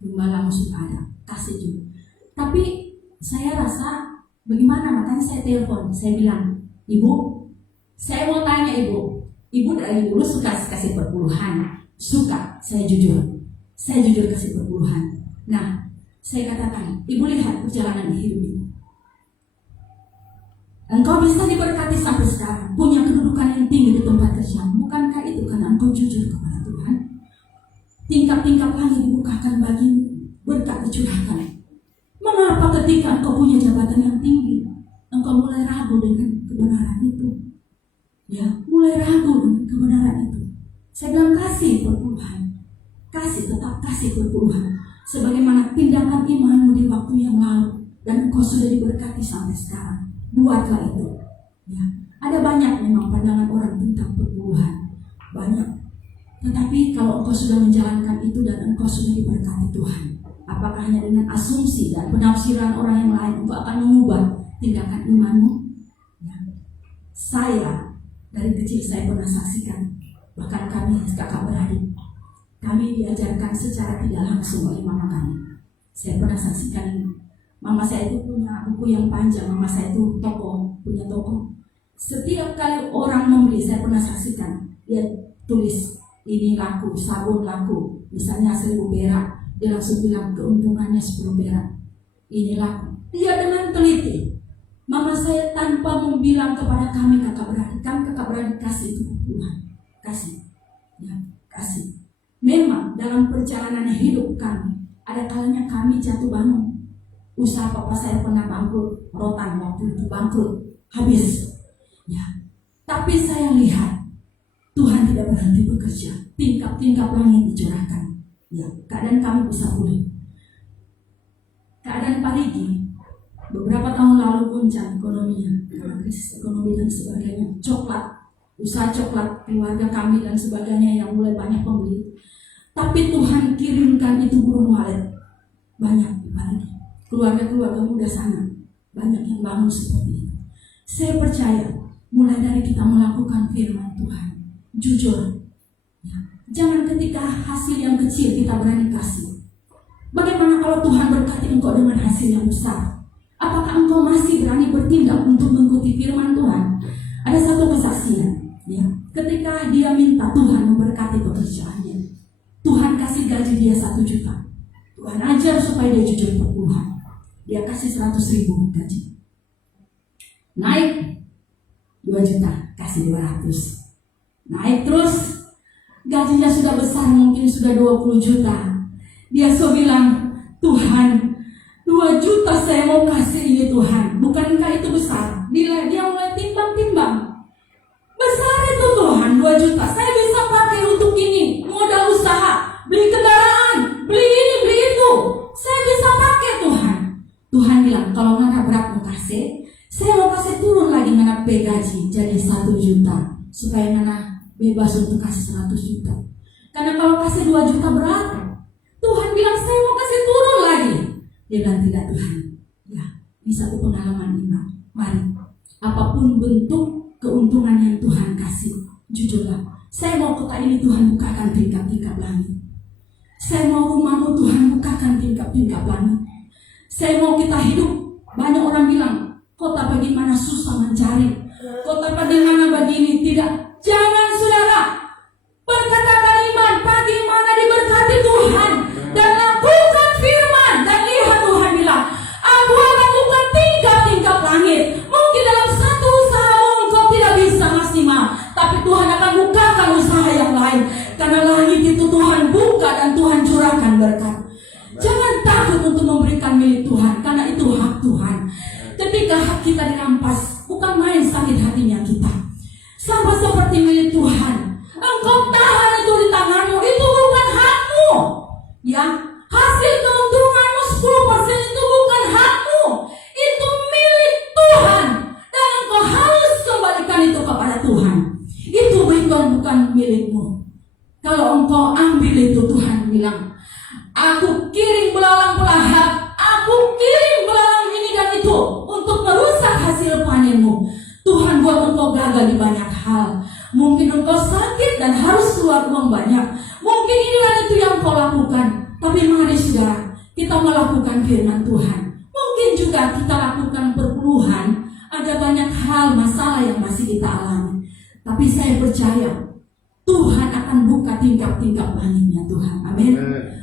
Gembala musuh ada, kasih juga. Tapi saya rasa bagaimana, makanya saya telepon, saya bilang, Ibu, saya mau tanya Ibu dari dulu suka kasih perpuluhan? Suka, saya jujur kasih perpuluhan. Nah, saya katakan, Ibu lihat perjalanan hidup Ibu. Engkau bisa diberkati sampai sekarang, punya kedudukan yang tinggi di tempat kerja. Bukankah itu karena engkau jujur kepada Tuhan? Tingkap-tingkap langit dibukakan bagimu, berkat dicurahkan. Mengapa ketika engkau punya jabatan yang tinggi, engkau mulai ragu dengan kebenaran itu? Ya, mulai ragu dengan kebenaran itu. Saya bilang kasih perpuluhan, tetap kasih perpuluhan. Sebagaimana tindakan imanmu di waktu yang lalu, dan engkau sudah diberkati sampai sekarang. Buatlah itu. Ya, ada banyak memang pandangan orang tentang perpuluhan, banyak. Tetapi kalau engkau sudah menjalankan itu dan engkau sudah diberkati Tuhan, apakah hanya dengan asumsi dan penafsiran orang yang lain engkau akan mengubah tindakan imanmu? Ya. Saya dari kecil saya pernah saksikan, bahkan kami kakak beradik, kami diajarkan secara tidak langsung oleh mama kami. Saya pernah saksikan ini. Mama saya itu punya buku yang panjang, mama saya itu punya toko. Setiap kali orang membeli, saya pernah saksikan, dia tulis ini laku, sabun laku, misalnya 1.000 perak, dia langsung bilang keuntungannya 10 perak. Ini laku. Dia dengan teliti. Mama saya tanpa membilang kepada kami kakak beradik kasih itu Tuhan, kasih, ya, kasih. Memang dalam perjalanan hidup kami, ada kalanya kami jatuh bangun. Usaha papa saya pernah bangkrut, rotan waktu itu bangkrut, habis. Ya. Tapi saya lihat Tuhan tidak berhenti bekerja, tingkap-tingkap langit dicurahkan. Ya, keadaan kami bisa pulih. Keadaan Parigi beberapa tahun lalu goncang ekonominya, karena krisis ekonomi dan sebagainya. Usaha coklat keluarga kami dan sebagainya yang mulai banyak pembeli. Tapi Tuhan kirimkan itu burung walet banyak di Parigi. Keluarga-keluarga muda sana banyak yang bangun seperti itu. Saya percaya mulai dari kita melakukan firman Tuhan, jujur, ya. Jangan ketika hasil yang kecil kita berani kasih. Bagaimana kalau Tuhan berkati engkau dengan hasil yang besar? Apakah engkau masih berani bertindak untuk mengikuti firman Tuhan? Ada satu kesaksian, ya. Ketika dia minta Tuhan memberkati pekerjaannya, Tuhan kasih gaji dia 1 juta. Tuhan ajar supaya dia jujur perpuluhan. Dia kasih 100.000 gaji. naik 2 juta, kasih 200. Naik terus, gajinya sudah besar, mungkin sudah 20 juta. Dia bilang, Tuhan, 2 juta saya mau kasih ini Tuhan. Bukankah itu besar? Dia mulai timbang-timbang. Besar itu Tuhan, 2 juta. Saya bisa pakai untuk ini, modal usaha, beli kendaraan, beli ini, beli itu. Saya bisa pakai Tuhan. Tuhan bilang, kalau ngana berat mau kasih, saya mau kasih turun lagi ngana gaji jadi 1 juta. Supaya ngana bebas untuk kasih 100 juta. Karena kalau kasih 2 juta berat, Tuhan bilang saya mau kasih turun lagi. Dia bilang tidak Tuhan. Ya, ini satu pengalaman iman. Mari, apapun bentuk keuntungan yang Tuhan kasih, jujurlah. Saya mau kota ini Tuhan bukakan tingkap-tingkap langit. Saya mau rumahmu Tuhan bukakan tingkap-tingkap langit. Saya mau kita hidup. Banyak orang bilang, kota bagaimana susah mencari. Kota bagaimana begini. Tidak. Jangan saudara. Perkataan iman bagaimana diberkati Tuhan. Dan lakukan firman. Dan lihat Tuhan bilang, aku akan buka tingkap-tingkap langit. Mungkin dalam satu usaha engkau tidak bisa maksimal. Tapi Tuhan akan bukakan usaha yang lain. Karena langit itu Tuhan buka dan Tuhan curahkan berkat. Jangan takut untuk memberikan milik Tuhan. Karena itu hak Tuhan. Ketika hak kita dirampas, bukan main sakit hatinya kita. Sama seperti milik Tuhan. Engkau tahan itu di tanganmu. Itu bukan hakmu. Ya, hasil keuntunganmu 10% itu bukan hakmu. Itu milik Tuhan. Dan engkau harus kembalikan itu kepada Tuhan. Itu bukan milikmu. Kalau engkau ambil itu, Tuhan bilang, aku kirim belalang pelahap. Aku kirim belalang ini dan itu untuk merusak hasil panenmu. Tuhan buat engkau gagal di banyak hal. Mungkin engkau sakit dan harus keluar uang banyak. Mungkin ini dan itu yang kau lakukan. Tapi mari saudara, kita melakukan firman Tuhan. Mungkin juga kita lakukan perpuluhan. Ada banyak hal masalah yang masih kita alami. Tapi saya percaya Tuhan akan buka tingkap-tingkap langitnya Tuhan. Amin.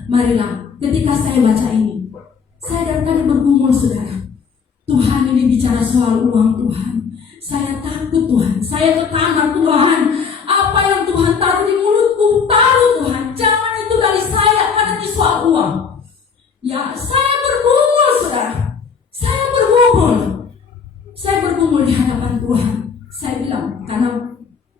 Marilah, ketika saya baca ini, saya dari tadi bergumul saudara. Tuhan ini bicara soal uang Tuhan. Saya takut Tuhan. Saya tertanam Tuhan. Apa yang Tuhan taruh di mulutku, taruh Tuhan. Jangan itu dari saya karena ini soal uang. Ya, saya bergumul saudara. Saya bergumul. Saya bergumul di hadapan Tuhan. Saya bilang, karena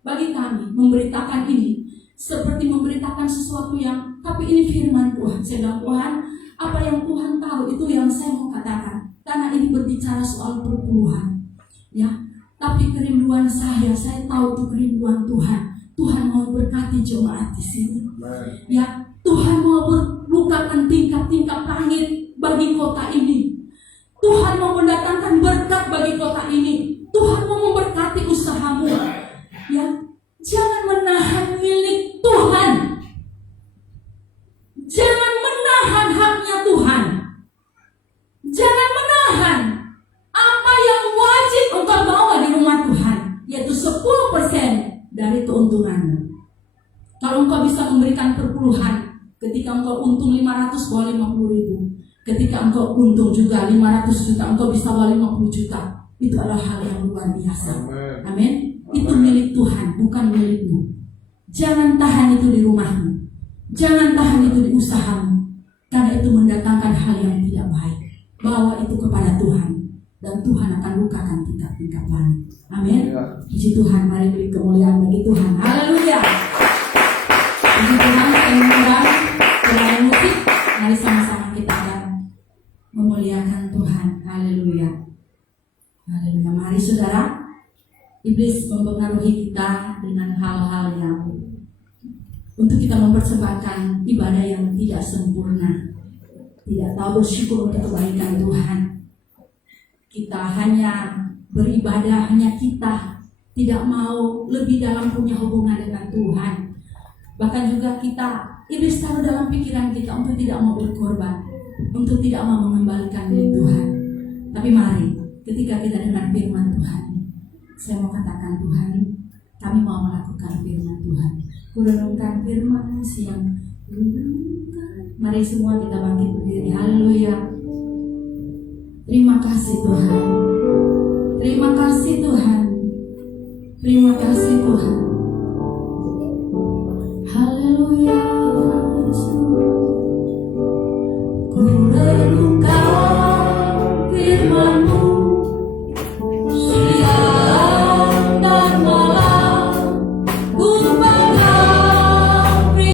bagi kami memberitakan ini seperti memberitakan sesuatu yang, tapi ini firman Tuhan. Saya bilang, Tuhan, apa yang Tuhan tahu itu yang saya mau katakan. Karena ini berbicara soal perpuluhan. Ya, tapi kerinduan saya tahu itu kerinduan Tuhan. Tuhan mau berkati jemaat di sini. Ya, Tuhan mau bukakan tingkap-tingkap langit bagi kota ini. Tuhan mau mendatangkan berkat bagi kota ini. Tuhan mau memberkati usahamu. Ya, jangan menahan milik Tuhan. Jangan menahan haknya Tuhan. Jangan menahan apa yang wajib engkau bawa di rumah Tuhan, yaitu 10% dari keuntunganmu. Kalau engkau bisa memberikan perpuluhan, ketika engkau untung 500 bawa 50.000. Ketika engkau untung juga 500 juta, engkau bisa bawa 50 juta. Itu adalah hal yang luar biasa. Amin. Itu milik Tuhan, bukan milikmu. Jangan tahan itu di rumahmu. Jangan tahan itu di usahamu. Karena itu mendatangkan hal yang tidak baik. Bawa itu kepada Tuhan. Dan Tuhan akan bukakan tingkap-tingkap langit. Amin. Puji Tuhan, mari beri kemuliaan bagi Tuhan. Haleluya. Puji Tuhan, teman-teman, selain musik, mari sama-sama kita akan memuliakan Tuhan. Haleluya. Haleluya. Mari saudara, iblis mempengaruhi kita dengan hal-hal yang untuk kita mempersembahkan ibadah yang tidak sempurna, tidak tahu bersyukur untuk kebaikan Tuhan. Kita hanya beribadah, hanya kita tidak mau lebih dalam punya hubungan dengan Tuhan. Bahkan juga iblis taruh dalam pikiran kita untuk tidak mau berkorban, untuk tidak mau mengembalikan milik Tuhan. Tapi mari, ketika kita dengar firman Tuhan, saya mau katakan, Tuhan, kami mau melakukan firman Tuhan. Kurenungkan firman siang. Mari semua kita bangkit berdiri. Haleluya. Terima kasih Tuhan. Terima kasih Tuhan. Terima kasih Tuhan.